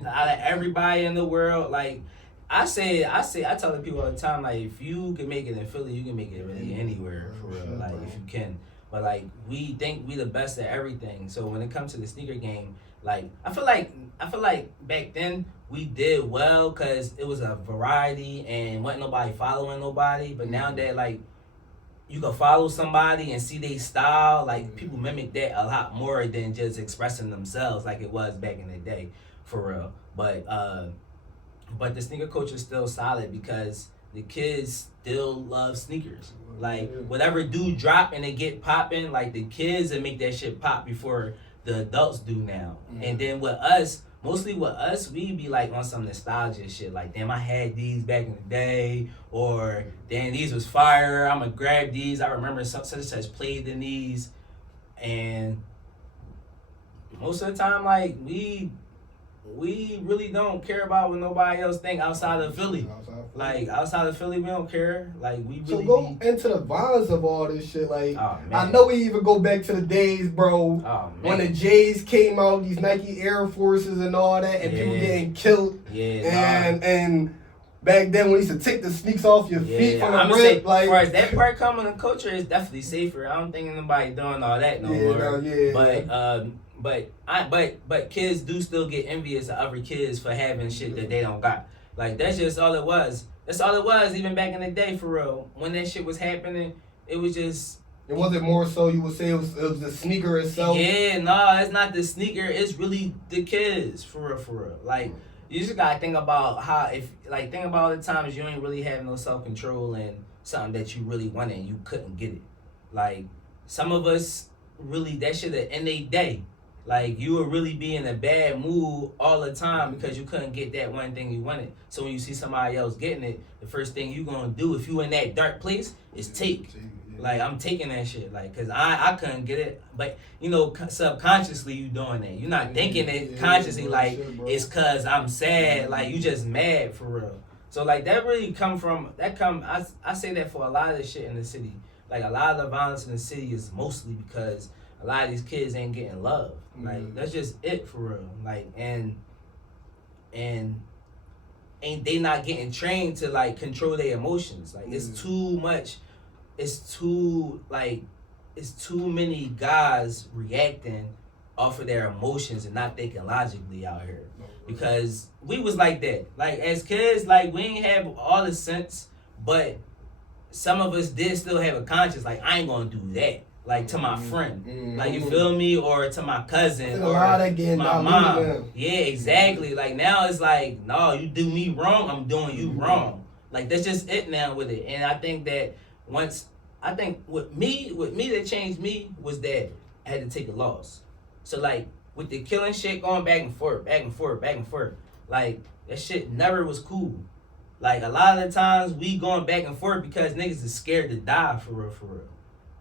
out of everybody in the world. Like I tell the people all the time, like if you can make it in Philly, you can make it really anywhere for real. Like if you can. But like we think we the best at everything. So when it comes to the sneaker game, like I feel like back then we did well because it was a variety and wasn't nobody following nobody. But now that like you can follow somebody and see their style, like people mimic that a lot more than just expressing themselves like it was back in the day, for real. But the sneaker culture is still solid because the kids still love sneakers. Like whatever dude drop and they get popping, like the kids will make that shit pop before the adults do now. And then with us, mostly with us, we be like on some nostalgia shit. Like, damn, I had these back in the day, or damn, these was fire. I'm gonna grab these. I remember such and such played in these, and most of the time, like we really don't care about what nobody else think outside of Philly. Like outside of Philly, we don't care. Like we really. So go into the violence of all this shit. Like Oh, man. I know we even go back to the days, bro, Oh, when the man. J's came out, these Nike Air Forces and all that, and people Yeah. getting killed. Yeah, And back then, when we used to take the sneaks off your feet from the I'm rip, say, like as far as that part coming in culture is definitely safer. I don't think anybody doing all that no more. But kids do still get envious of other kids for having shit that they don't got. Like that's just all it was. That's all it was. Even back in the day, for real, when that shit was happening, it was just. It wasn't more so you would say it was the sneaker itself. Yeah, no, it's not the sneaker. It's really the kids, for real. Like you just gotta think about how think about all the times you ain't really have no self control and something that you really wanted and you couldn't get it. Like some of us really that shit in their day. Like you would really be in a bad mood all the time because you couldn't get that one thing you wanted. So when you see somebody else getting it, the first thing you gonna do if you in that dark place is take. Like I'm taking that shit, like, cause I couldn't get it, but you know, subconsciously you doing that. You're not thinking it consciously, like it's cause I'm sad. Like you just mad for real. So like that really I say that for a lot of the shit in the city. Like a lot of the violence in the city is mostly because a lot of these kids ain't getting love. Like that's just it for real. Like and ain't they not getting trained to like control their emotions. Like it's too much. It's too many guys reacting off of their emotions and not thinking logically out here. Because we was like that. Like as kids, like we ain't have all the sense, but some of us did still have a conscience. Like I ain't gonna do that. Like to my friend, like you feel me, or to my cousin, or my mom. Yeah, exactly. Like now it's like, no, you do me wrong, I'm doing you wrong. Like that's just it now with it. And I think that with me that changed me was that I had to take a loss. So like with the killing shit going back and forth, like that shit never was cool. Like a lot of the times we going back and forth because niggas is scared to die for real.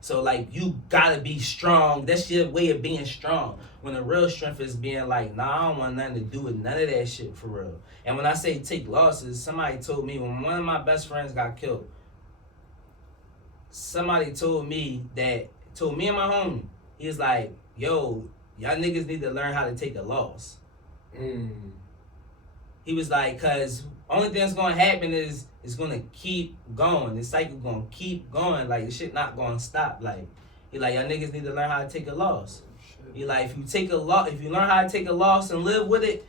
So like you gotta be strong. That's your way of being strong. When the real strength is being like, nah, I don't want nothing to do with none of that shit for real. And when I say take losses, somebody told me when one of my best friends got killed, somebody told me and my homie, he was like, yo, y'all niggas need to learn how to take a loss. He was like, cause only thing that's gonna happen is it's gonna keep going. The cycle gonna keep going. Like the shit not gonna stop. Like he like, y'all niggas need to learn how to take a loss. He like, if you learn how to take a loss and live with it,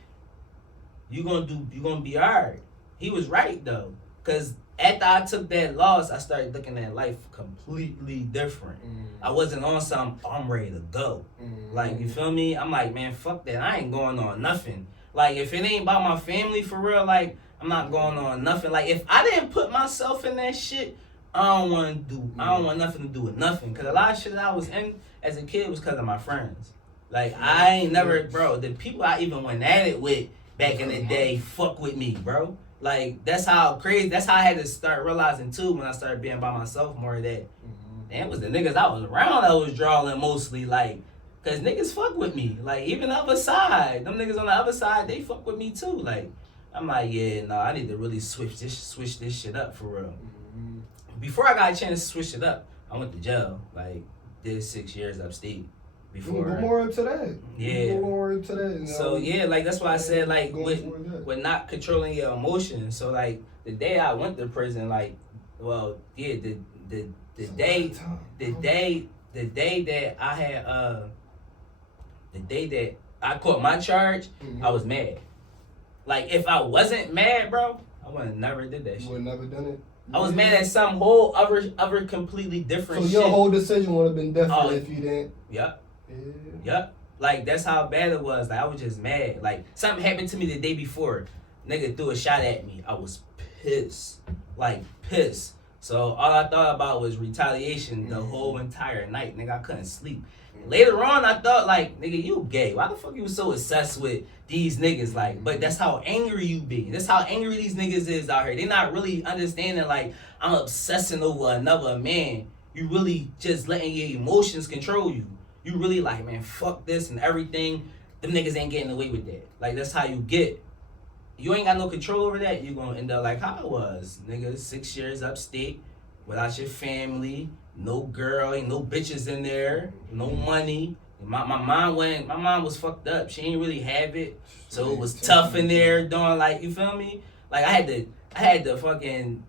you gonna be alright. He was right though, cause after I took that loss, I started looking at life completely different. I wasn't on some, I'm ready to go. Like, you feel me? I'm like, man, fuck that. I ain't going on nothing. Like, if it ain't about my family for real, like, I'm not going on nothing. Like, if I didn't put myself in that shit, I don't want nothing to do with nothing. Cause a lot of shit that I was in as a kid was cause of my friends. Like, I ain't never, bro, the people I even went at it with back in the day fuck with me, bro. Like, that's how crazy, that's how I had to start realizing too when I started being by myself more that, damn, it was the niggas I was around that was drawing mostly, like, cause niggas fuck with me. Like, even the other side, them niggas on the other side, they fuck with me too. Like, I'm like, yeah, no, I need to really switch this shit up for real. Before I got a chance to switch it up, I went to jail. Like, did 6 years upstate. Before. Go more into that. Yeah. Go more into that. You know? So yeah, like that's why I said like with not controlling your emotions. So like the day I went to prison, like, well, yeah, the day that I had the day that I caught my charge, I was mad. Like if I wasn't mad, bro, I would have never did that shit. You would have never done it. I was mad at some whole other completely different shit. So your whole decision would have been different if you didn't. Yep. Yep. Like that's how bad it was. Like I was just mad. Like something happened to me the day before. Nigga threw a shot at me. I was pissed. Like pissed. So all I thought about was retaliation the whole entire night. Nigga, I couldn't sleep. Later on, I thought like, nigga, you gay. Why the fuck you so obsessed with these niggas? Like, but that's how angry you be. That's how angry these niggas is out here. They not really understanding like I'm obsessing over another man. You really just letting your emotions control you. You really like, man, fuck this and everything. Them niggas ain't getting away with that. Like, that's how you get. You ain't got no control over that. You gonna end up like how I was. Nigga, 6 years upstate, without your family, no girl, ain't no bitches in there, no money. My mom was fucked up. She ain't really have it. So it was tough in there doing like, you feel me? Like I had them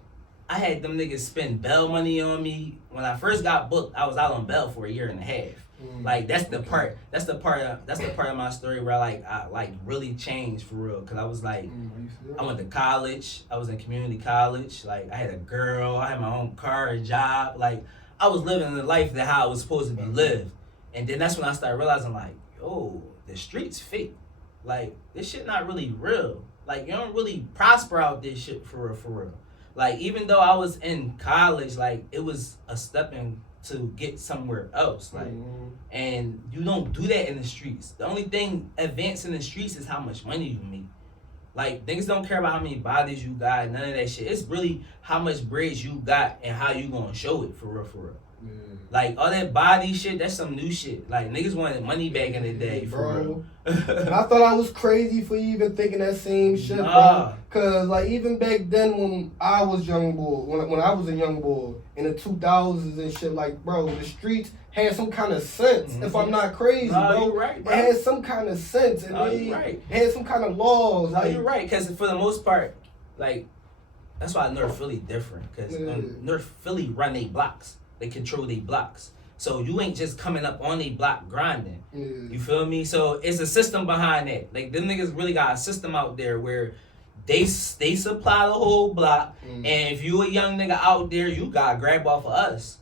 niggas spend bail money on me. When I first got booked, I was out on bail for a year and a half. Like that's the part of my story where I really changed for real. Cause I was like, I went to college, I was in community college, like I had a girl, I had my own car, a job, like I was living the life that how it was supposed to be lived. And then that's when I started realizing like, yo, the streets fake. Like this shit not really real. Like you don't really prosper out this shit for real. Like even though I was in college, like it was a stepping to get somewhere else, like, and you don't do that in the streets. The only thing advancing in the streets is how much money you make. Like niggas don't care about how many bodies you got, none of that shit. It's really how much bread you got and how you gonna show it for real. Like all that body shit, that's some new shit. Like niggas wanted money back in the day, for real. And I thought I was crazy for even thinking that same shit, bro. Cause like even back then when I was young boy, when I was a young boy in the 2000s and shit, like bro, the streets had some kind of sense. If I'm not crazy, bro, you're right, bro. It had some kind of sense, and it had some kind of laws. No, you're right. Cause for the most part, like that's why North Philly different. Cause North Philly run they blocks. They control they blocks. So you ain't just coming up on a block grinding. You feel me? So it's a system behind that. Like them niggas really got a system out there where they supply the whole block. And if you a young nigga out there, you gotta grab off of us.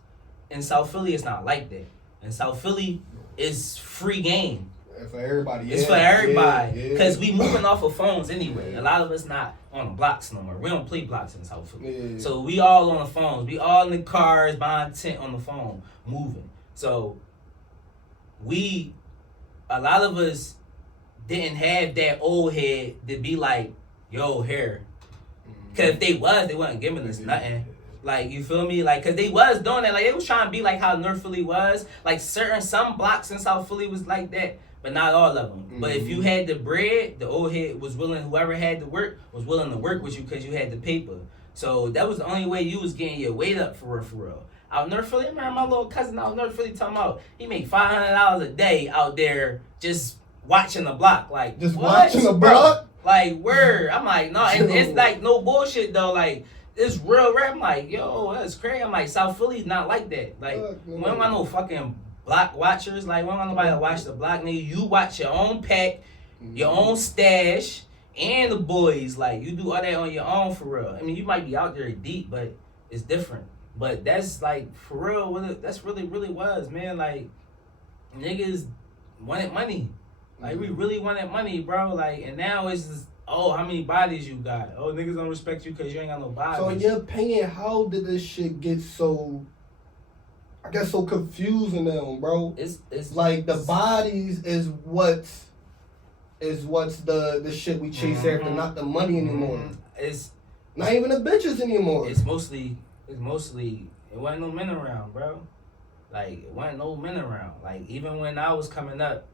In South Philly, it's not like that. In South Philly, it's free game. For everybody. It's for everybody. Because we moving off of phones anyway. A lot of us not on the blocks no more. We don't play blocks in South Philly. So we all on the phones. We all in the cars buying tent on the phone, moving. So a lot of us didn't have that old head to be like, yo, here. Because if they wasn't giving us nothing. Like, you feel me? Like, because they was doing that. Like, they was trying to be like how North Philly was. Like, some blocks in South Philly was like that. But not all of them. But if you had the bread, the old head was willing, whoever had the work, was willing to work with you because you had the paper. So that was the only way you was getting your weight up for real. Out in North Philly, I remember my little cousin out in North Philly talking about he make $500 a day out there just watching the block. Like, just what? Watching the block? Like, word. I'm like, no, it's like no bullshit though. Like, it's real rap. I'm like, yo, that's crazy. I'm like, South Philly's not like that. Like, we don't want no fucking block watchers. Like, we don't want nobody to watch the block, nigga. You watch your own pack, your own stash. and the boys. Like you do all that on your own for real. I mean, you might be out there deep, but it's different. But that's like for real. That's really was, man. Like niggas wanted money. Like we really wanted money, bro. Like and now it's just oh how many bodies you got? Oh niggas don't respect you because you ain't got no bodies. So in your opinion, how did this shit get so? I guess so confusing them, bro. It's like the bodies is what's the shit we chase after, not the money anymore. It's not even the bitches anymore. It's mostly it wasn't no men around, bro. Like it wasn't no men around. Like even when I was coming up,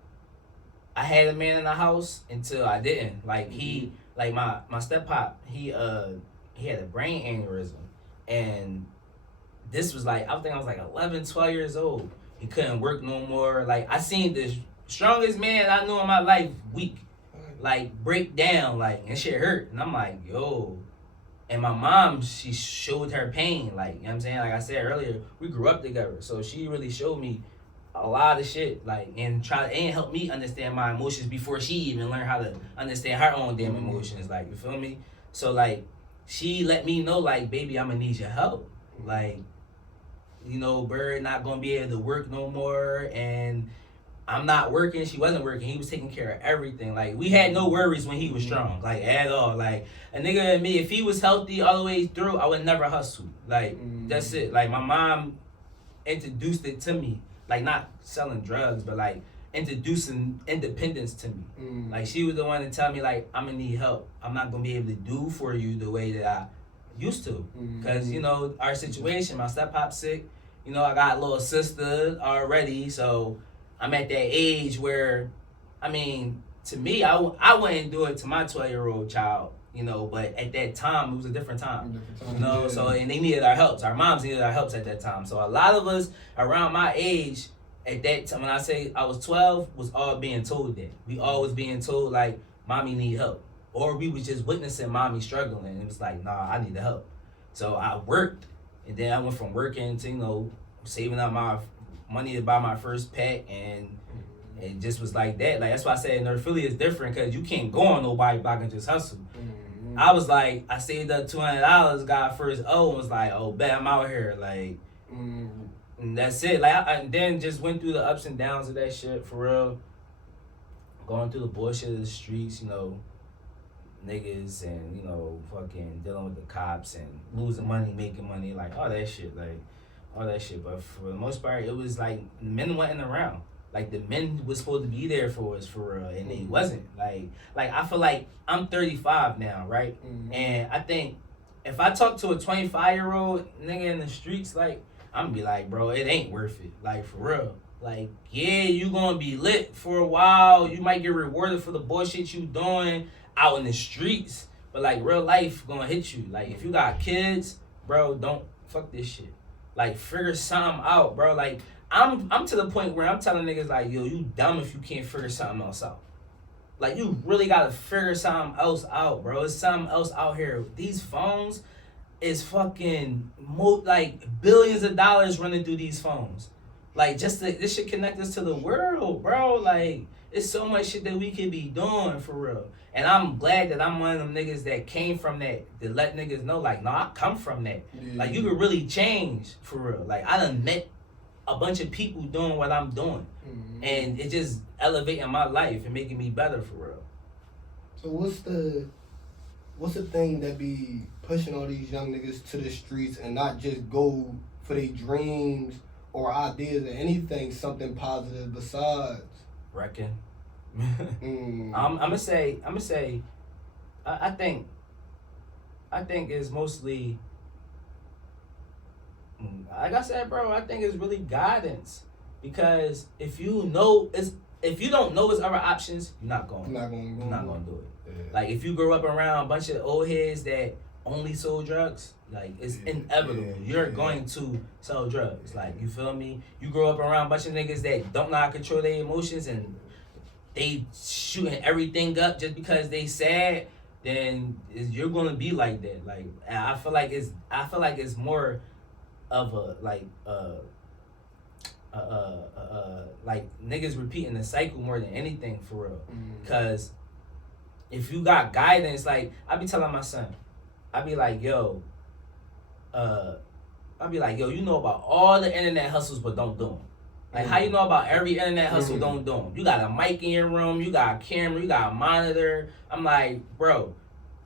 I had a man in the house until I didn't. Like he like my step pop, he had a brain aneurysm and this was like I think I was like 11, 12 years old. He couldn't work no more. Like I seen the strongest man I knew in my life weak, like break down, like and shit hurt. And I'm like, yo. And my mom, she showed her pain. Like, you know what I'm saying? Like I said earlier, we grew up together. So she really showed me a lot of shit. Like and help me understand my emotions before she even learned how to understand her own damn emotions. Like, you feel me? So like she let me know, like, baby, I'ma need your help. Like, you know, Bird not gonna be able to work no more, and I'm not working. She wasn't working. He was taking care of everything. Like we had no worries when he was strong, like at all. Like a nigga and me, if he was healthy all the way through, I would never hustle. Like that's it. Like my mom introduced it to me, like not selling drugs, but like introducing independence to me. Like she was the one to tell me like I'm gonna need help. I'm not gonna be able to do for you the way that I used to, cause you know our situation. My step pop's sick. You know I got a little sister already, so I'm at that age where, I mean, to me, I wouldn't do it to my 12-year-old child, you know, but at that time, it was a different time. You know, yeah. So, and they needed our help. Our moms needed our help at that time. So a lot of us around my age, at that time, when I say I was 12, was all being told that. We all was being told, like, mommy need help. Or we was just witnessing mommy struggling. And it was like, nah, I need the help. So I worked, and then I went from working to, you know, saving up my money to buy my first pack, and it just was like that. Like that's why I said North Philly is different, because you can't go on nobody block and just hustle. I was like, I saved up $200, got first O, and was like, oh, bet I'm out here, like, and that's it. Like I then just went through the ups and downs of that shit for real, going through the bullshit of the streets, you know, niggas, and you know, fucking dealing with the cops and losing money, making money, like all that shit, like. All that shit, but for the most part, it was like men wasn't around. Like the men was supposed to be there for us for real, and they wasn't. Like I feel like I'm 35 now, right? And I think if I talk to a 25-year-old nigga in the streets, like I'm gonna be like, bro, it ain't worth it. Like for real. Like yeah, you gonna be lit for a while. You might get rewarded for the bullshit you doing out in the streets, but like real life gonna hit you. Like if you got kids, bro, don't fuck this shit. Like, figure something out, bro. Like, I'm to the point where I'm telling niggas, like, yo, you dumb if you can't figure something else out. Like, you really gotta figure something else out, bro. There's something else out here. These phones is fucking, like, billions of dollars running through these phones. Like, this should connect us to the world, bro. Like, it's so much shit that we could be doing, for real. And I'm glad that I'm one of them niggas that came from that let niggas know, like, no, I come from that. Yeah. Like, you could really change, for real. Like, I done met a bunch of people doing what I'm doing. And it just elevating my life and making me better, for real. So what's the thing that be pushing all these young niggas to the streets and not just go for their dreams or ideas or anything, something positive besides? Reckon. I'm gonna say I think it's mostly, like I said, bro, I think it's really guidance, because if you don't know it's other options, you're not gonna do it. Yeah. Like if you grow up around a bunch of old heads that only sold drugs, like it's inevitable. You're going to sell drugs. Like, you feel me? You grow up around a bunch of niggas that don't know how to control their emotions and they shooting everything up just because they sad, then you're gonna be like that. Like I feel like it's more of a like niggas repeating the cycle more than anything, for real. Cause if you got guidance, like I be telling my son, I be like, yo, you know about all the internet hustles, but don't do them. Like, how you know about every internet hustle, don't do them? You got a mic in your room, you got a camera, you got a monitor. I'm like, bro,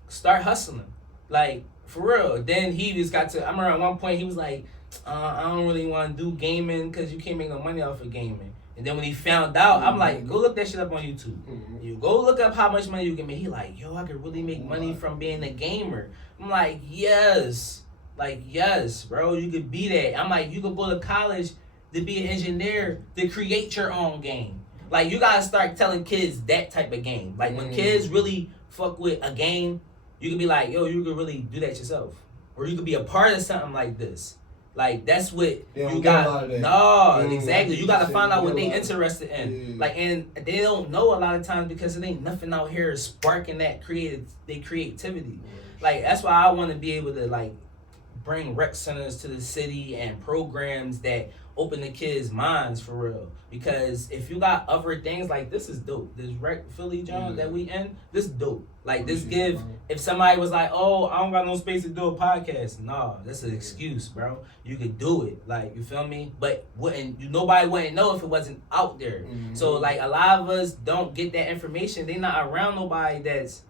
start hustling. Like, for real. Then he just got to, I remember at one point he was like, I don't really want to do gaming because you can't make no money off of gaming. And then when he found out, I'm like, go look that shit up on YouTube. You go look up how much money you can make. He like, yo, I could really make money from being a gamer. I'm like, yes. Like, yes, bro, you could be that. I'm like, you could go to college to be an engineer, to create your own game. Like, you gotta start telling kids that type of game. Like, when kids really fuck with a game, you can be like, yo, you could really do that yourself. Or you could be a part of something like this. Like, that's what you got. No, exactly. You gotta find out what they interested in. Like, and they don't know a lot of times because it ain't nothing out here sparking that creativity. Like, that's why I want to be able to, like, bring rec centers to the city and programs that open the kids' minds for real. Because if you got other things, like, this is dope. This rec Philly job that we in, this dope. Like, this give, if somebody was like, oh, I don't got no space to do a podcast. Nah, that's an excuse, bro. You could do it. Like, you feel me? But nobody wouldn't know if it wasn't out there. So, like, a lot of us don't get that information. They not around nobody that's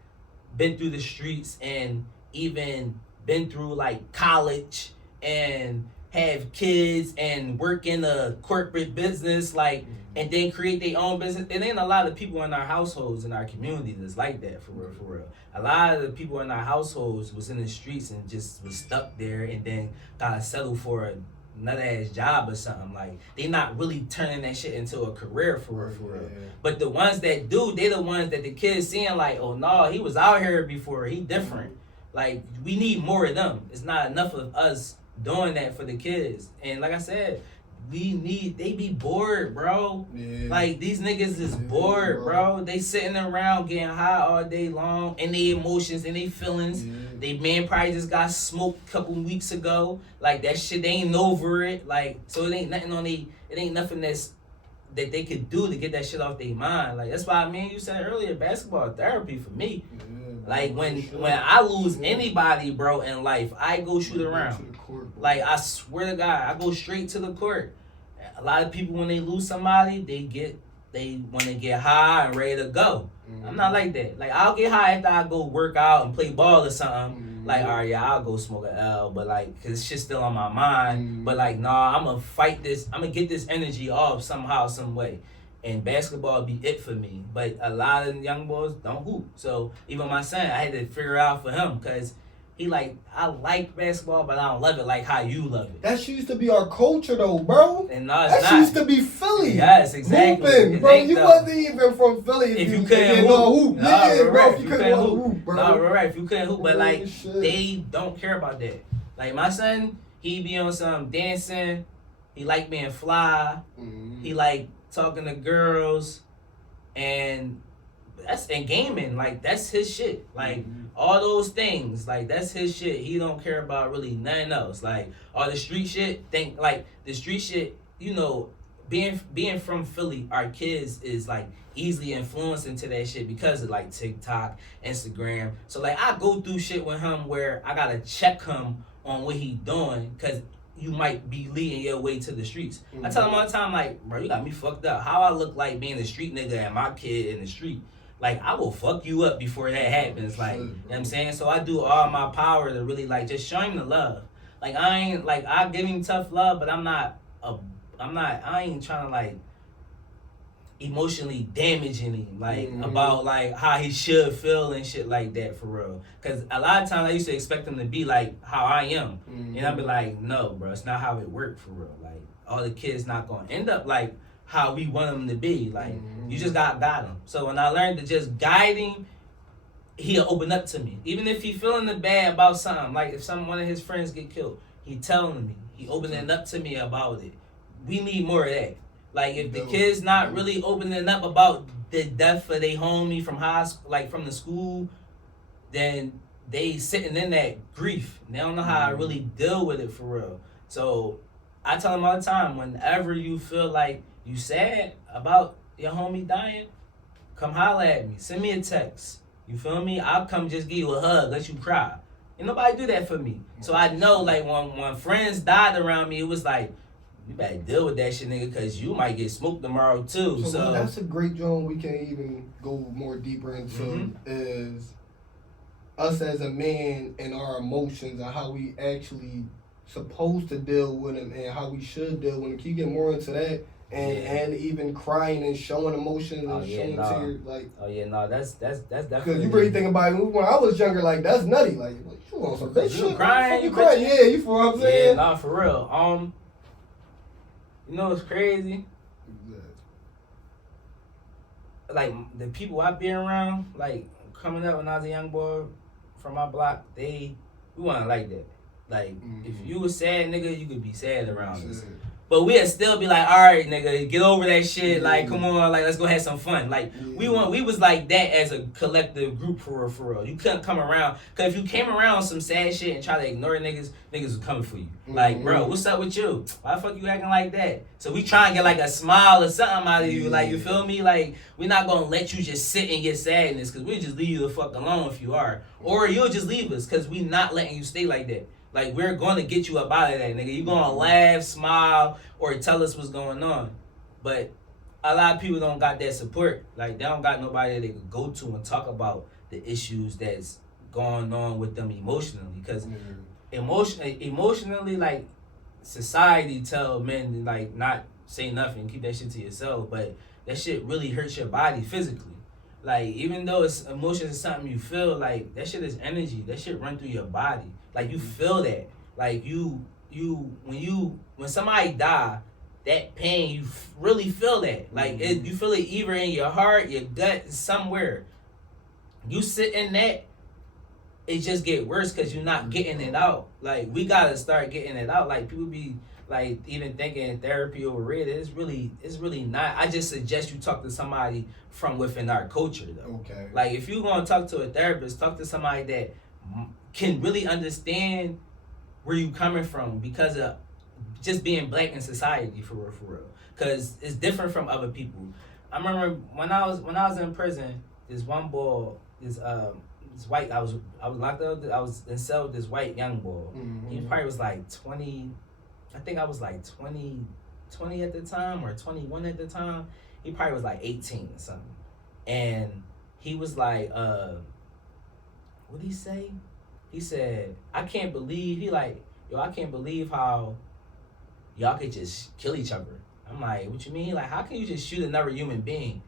been through the streets and even been through like college and have kids and work in a corporate business, like, and then create their own business. It ain't a lot of people in our households, in our community that's like that, for real, for real. A lot of the people in our households was in the streets and just was stuck there and then gotta settle for another ass job or something. Like, they not really turning that shit into a career, for real, for real. But the ones that do, they the ones that the kids seeing like, oh no, he was out here before, he different. Like, we need more of them. It's not enough of us doing that for the kids. And like I said, they be bored, bro. Like, these niggas is bored, bro. They sitting around getting high all day long, and they emotions and they feelings. They man probably just got smoked a couple weeks ago. Like, that shit, they ain't over it. Like, so it ain't nothing it ain't nothing that they could do to get that shit off their mind. Like, that's why you said earlier, basketball therapy for me. Like, when I lose anybody, bro, in life, I go shoot around. Like, I swear to God, I go straight to the court. A lot of people, when they lose somebody, they want to get high and ready to go. I'm not like that. Like, I'll get high after I go work out and play ball or something. Like, all right, yeah, I'll go smoke an L, but like, cause shit's still on my mind. But like, nah, I'm gonna fight this. I'm gonna get this energy off somehow, some way. And basketball be it for me. But a lot of young boys don't hoop. So even my son, I had to figure out for him, because he like, I like basketball, but I don't love it like how you love it. That used to be our culture though, bro. And no, it's that not. Used to be Philly. Yes, exactly. Hooping, bro. You wasn't even from Philly if you couldn't hoop. Bro, if you couldn't hoop, bro. No, right. If you couldn't hoop, but like, they don't care about that. Like, my son, he be on some dancing. He like being fly. He like talking to girls, and that's in gaming. Like, that's his shit. Like, all those things, like, that's his shit. He don't care about really nothing else. Like, all the street shit, the street shit, you know, being from Philly, our kids is like easily influenced into that shit because of like TikTok, Instagram. So like, I go through shit with him where I gotta check him on what he doing, because you might be leading your way to the streets. I tell him all the time, like, bro, you got me fucked up. How I look like being a street nigga and my kid in the street. Like, I will fuck you up before that happens. Like, you know what I'm saying? So I do all my power to really, like, just show him the love. Like, I give him tough love, but I ain't trying to, like, emotionally damaging him, like, about, like, how he should feel and shit like that, for real. Because a lot of times I used to expect him to be like how I am. And I'd be like, no, bro, it's not how it worked, for real. Like, all the kids not going to end up like how we want them to be. Like, you just got him. So when I learned to just guide him, he'll open up to me. Even if he feeling the bad about something, like if one of his friends get killed, he telling me, he opening up to me about it. We need more of that. Like, if the kids not really opening up about the death of their homie from high school, like from the school, then they sitting in that grief. They don't know how to really deal with it, for real. So I tell them all the time, whenever you feel like you sad about your homie dying, come holler at me. Send me a text. You feel me? I'll come just give you a hug, let you cry. And nobody do that for me. So I know, like, when friends died around me, it was like, you better deal with that shit, nigga, because you might get smoked tomorrow, too. So that's a great joint we can even go more deeper into is us as a man and our emotions and how we actually supposed to deal with them and how we should deal with them. Can you get more into that? And even crying and showing emotions and showing tears, like. Oh yeah, no, that's definitely. Because you really think about it, when I was younger, like that's nutty. Like you want some bitch shit? Crying, you crying? Yeah, you feel what I'm saying? Yeah, nah, for real. You know what's crazy? Like the people I been around, like coming up when I was a young boy from my block, we weren't like that. Like if you was sad, nigga, you could be sad around us. But we'd still be like, all right, nigga, get over that shit. Like, come on, like, let's go have some fun. Like, we was like that as a collective group for real. You couldn't come around, because if you came around on some sad shit and try to ignore niggas was coming for you. Like, bro, what's up with you? Why the fuck you acting like that? So we try and get like a smile or something out of you. Like, you feel me? Like, we're not gonna let you just sit in your sadness, because we'll just leave you the fuck alone if you are. Or you'll just leave us, because we not letting you stay like that. Like, we're going to get you up out of that, nigga. You're going to laugh, smile, or tell us what's going on. But a lot of people don't got that support. Like, they don't got nobody that they could go to and talk about the issues that's going on with them emotionally. Because emotionally, like, society tell men to, like, not say nothing, keep that shit to yourself. But that shit really hurts your body physically. Like, even though it's emotions is something you feel, like, that shit is energy. That shit run through your body. Like, you feel that. Like, when somebody die, that pain, you really feel that. Like, you feel it either in your heart, your gut, somewhere. You sit in that, it just get worse because you're not getting it out. Like, we gotta start getting it out. Like, people be, like, even thinking therapy overrated. It's really not. I just suggest you talk to somebody from within our culture, though. Okay. Like, if you're gonna talk to a therapist, talk to somebody that can really understand where you coming from, because of just being black in society, for real. Because it's different from other people. I remember when I was in prison, this one boy, this white, I was locked up. I was in cell with this white young boy. He probably was like 20. I think I was like 20 at the time, or 21 at the time. He probably was like 18 or something. And he was like, what did he say? He said, I can't believe how y'all could just kill each other. I'm like, what you mean? He like, how can you just shoot another human being?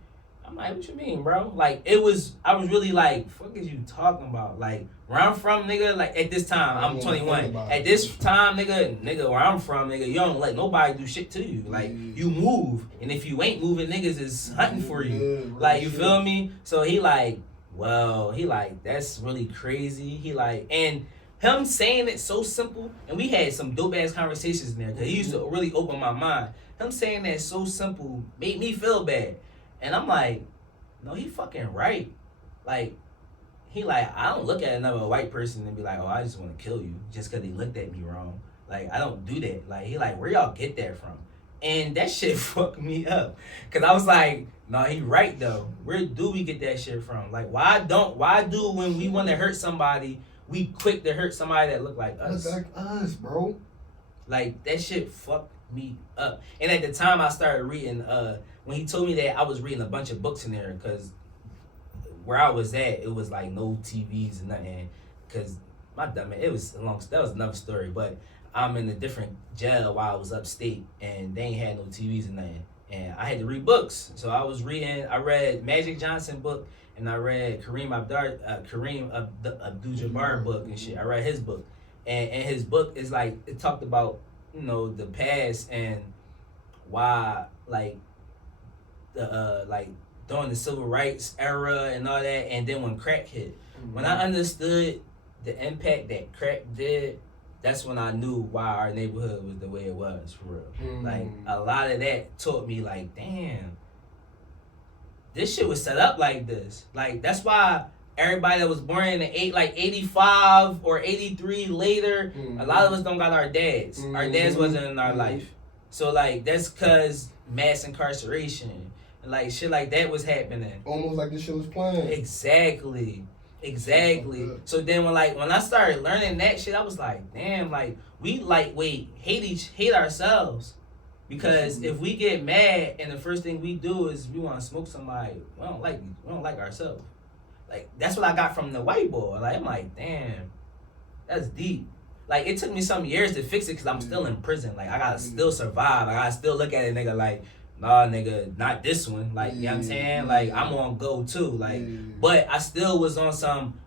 I'm like, what you mean, bro? Like, I was really like, fuck is you talking about? Like, where I'm from, nigga, like, at this time, I'm 21. At this time, nigga, where I'm from, nigga, you don't let nobody do shit to you. Like, you move. And if you ain't moving, niggas is hunting for you. Like, you feel me? So he like, that's really crazy. He like, and him saying it so simple, and we had some dope ass conversations in there, because he used to really open my mind. Him saying that so simple made me feel bad. And I'm like, no, he fucking right. Like, he like, I don't look at another white person and be like, oh, I just want to kill you just because he looked at me wrong. Like, I don't do that. Like, he like, where y'all get that from? And that shit fucked me up. Because I was like, no, he right, though. Where do we get that shit from? Like, why do when we want to hurt somebody, we quick to hurt somebody that look like us? Look like us, bro. Like, that shit fucked me up. And at the time, I started reading, when he told me that, I was reading a bunch of books in there, because where I was at, it was like no TVs and nothing. Because that was another story. But I'm in a different jail while I was upstate, and they ain't had no TVs and nothing. And I had to read books. So I read Magic Johnson book, and I read Kareem Abdul-Jabbar book and shit. I read his book. And his book is like, it talked about, you know, the past and why, like, during the civil rights era and all that, and then when crack hit. When I understood the impact that crack did, that's when I knew why our neighborhood was the way it was, for real. Like, a lot of that taught me, like, damn, this shit was set up like this. Like, that's why everybody that was born in the 85 or 83 later, a lot of us don't got our dads. Our dads wasn't in our life. So, like, that's because mass incarceration Like shit like that was happening. Almost like this shit was playing. Exactly. So then when I started learning that shit, I was like, damn, like we lightweight hate ourselves. Because if we get mad and the first thing we do is we want to smoke somebody, we don't like ourselves. Like that's what I got from the white boy. Like I'm like, damn, that's deep. Like it took me some years to fix it because I'm still in prison. Like I gotta still survive. I gotta still look at a nigga like, nah, nigga, not this one. Like, you know what I'm saying? Like I'm on go too. Like, but I still was on some.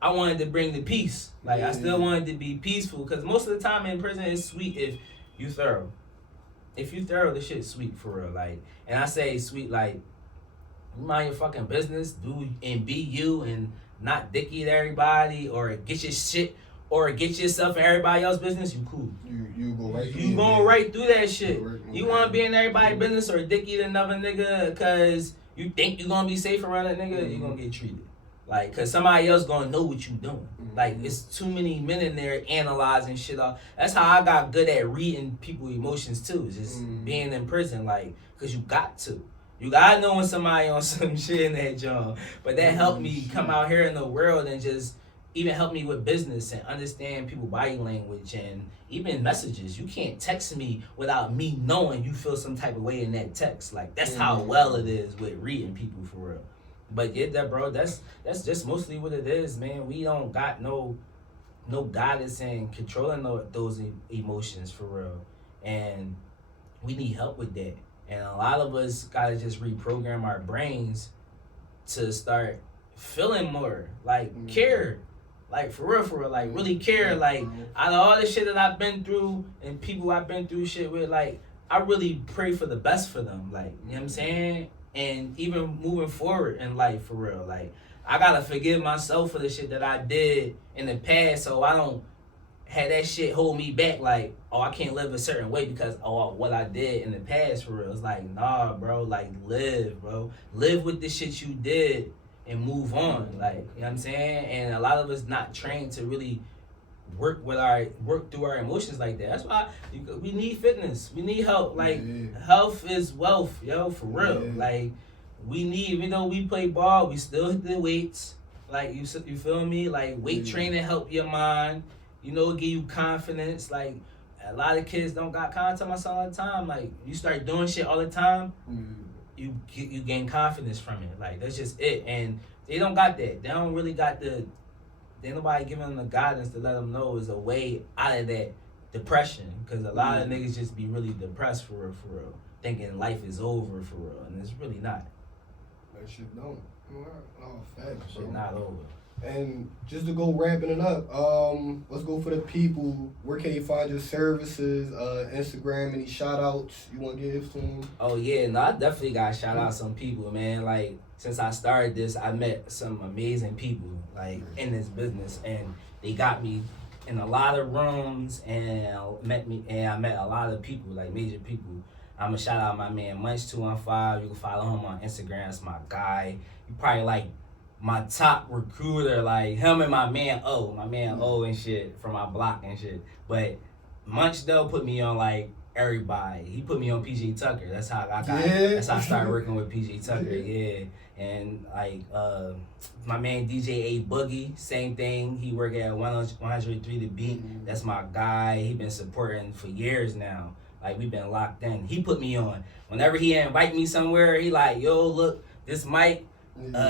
I wanted to bring the peace. Like I still wanted to be peaceful because most of the time in prison it's sweet if you thorough. If you thorough, the shit's sweet for real. Like, and I say sweet like, you mind your fucking business, do and be you, and not dicky to everybody or get your shit or get yourself in everybody else's business. You cool. You go right. You going right through that shit. You want to be in everybody's business or dicky to another nigga because you think you gonna be safe around that nigga, you gonna get treated. Like, cause somebody else gonna know what you doing. Like, it's too many men in there analyzing shit off. That's how I got good at reading people's emotions too. Just being in prison, like, cause you got to. You gotta know when somebody on some shit in that job. But that helped me come out here in the world and just even help me with business and understand people's body language and even messages. You can't text me without me knowing you feel some type of way in that text. Like, that's how well it is with reading people for real. But yeah, that bro, that's just mostly what it is, man. We don't got no guidance in controlling those emotions for real, and we need help with that. And a lot of us gotta just reprogram our brains to start feeling more, like care, like for real, like really care. Like out of all the shit that I've been through and people I've been through shit with, like I really pray for the best for them. Like, you know what I'm saying? And even moving forward in life for real, like I gotta forgive myself for the shit that I did in the past, so I don't have that shit hold me back. Like, oh, I can't live a certain way because what I did in the past for real. It's like, nah, bro. Like, live with the shit you did and move on. Like, you know what I'm saying? And a lot of us not trained to really work through our emotions like that. That's why we need fitness. We need help. Like health is wealth, yo, for real. Like we need, even though we play ball, we still hit the weights. Like you feel me? Like weight training help your mind. You know, give you confidence. Like a lot of kids don't got confidence. I tell myself all the time. Like you start doing shit all the time, you gain confidence from it. Like that's just it. And they don't got that. They don't really got the. Ain't nobody giving them the guidance to let them know is a way out of that depression. Because a lot of niggas just be really depressed for real. Thinking life is over for real. And it's really not. That shit don't. Oh, facts, Shit not over. And just to go wrapping it up, let's go for the people. Where can you find your services? Instagram, any shout outs you want to give to them? Oh yeah, no, I definitely got to shout out some people, man. Like since I started this, I met some amazing people like in this business, and they got me in a lot of rooms and I met a lot of people, like major people. I'ma shout out my man Munch215. You can follow him on Instagram. It's my guy. You probably like my top recruiter, like him and my man O and shit from my block and shit. But Munch though put me on like everybody. He put me on PJ Tucker. That's how I got. That's how I started working with PJ Tucker. Yeah. And like my man DJ A Boogie, same thing. He work at 103 The Beat. That's my guy. He been supporting for years now. Like we been locked in. He put me on. Whenever he invite me somewhere, he like, yo, look, this Mike.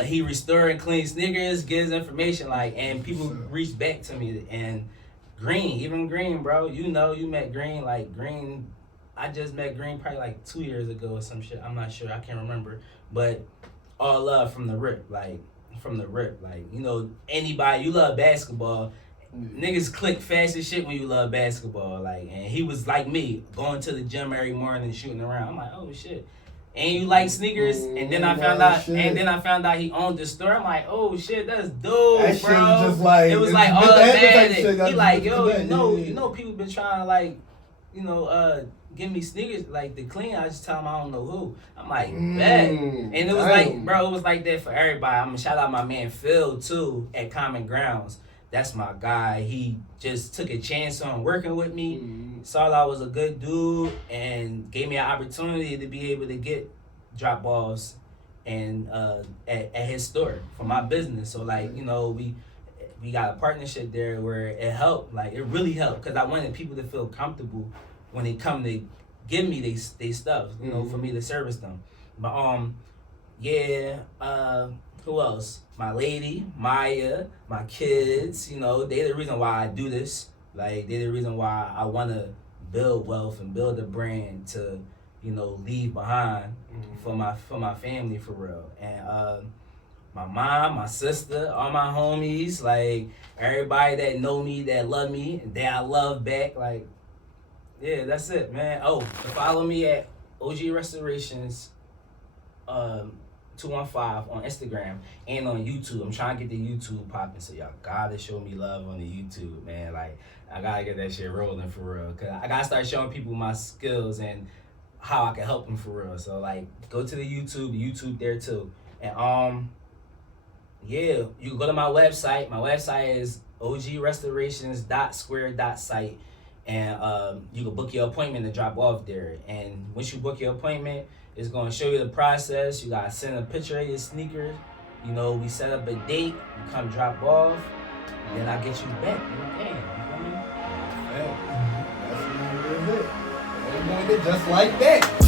He restore and clean sneakers, gives information, like, and people reach back to me. And Green, bro, you know, you met Green, like Green. I just met Green probably like 2 years ago or some shit. I'm not sure, I can't remember. But all love from the rip, like you know, anybody, you love basketball. Niggas click fast as shit when you love basketball, like, and he was like me, going to the gym every morning and shooting around. I'm like, oh shit. And you like sneakers, and then I found out he owned the store. I'm like, oh shit, that's dope, that bro. Shit was just like, it was like automatic. He like, yo, you know, people been trying to like, you know, give me sneakers like the clean. I just tell him I don't know who. I'm like, bet. And it was like, bro, it was like that for everybody. I'm gonna shout out my man Phil too at Common Grounds. That's my guy. He just took a chance on working with me. Saw I was a good dude and gave me an opportunity to be able to get drop offs and at his store for my business. So like, you know, we got a partnership there where it helped. Like it really helped because I wanted people to feel comfortable when they come to give me they stuff, you know, for me to service them. But yeah, who else? My lady, Maya, my kids, you know, they the reason why I do this. Like they the reason why I wanna build wealth and build a brand to, you know, leave behind for my family for real. And my mom, my sister, all my homies, like everybody that know me, that love me, and that I love back, like yeah, that's it, man. Oh, follow me at OG Restorations 215 on Instagram and on YouTube. I'm trying to get the YouTube popping, so y'all gotta show me love on the YouTube, man. Like I gotta get that shit rolling for real, cause I gotta start showing people my skills and how I can help them for real. So like, go to the YouTube there too, and yeah, you can go to my website. My website is ogrestorations.square.site, and you can book your appointment to drop off there. And once you book your appointment, it's gonna show you the process. You gotta send a picture of your sneakers. You know, we set up a date. You come drop off, and then I get you back. Damn, you feel me? That's it. Just like that.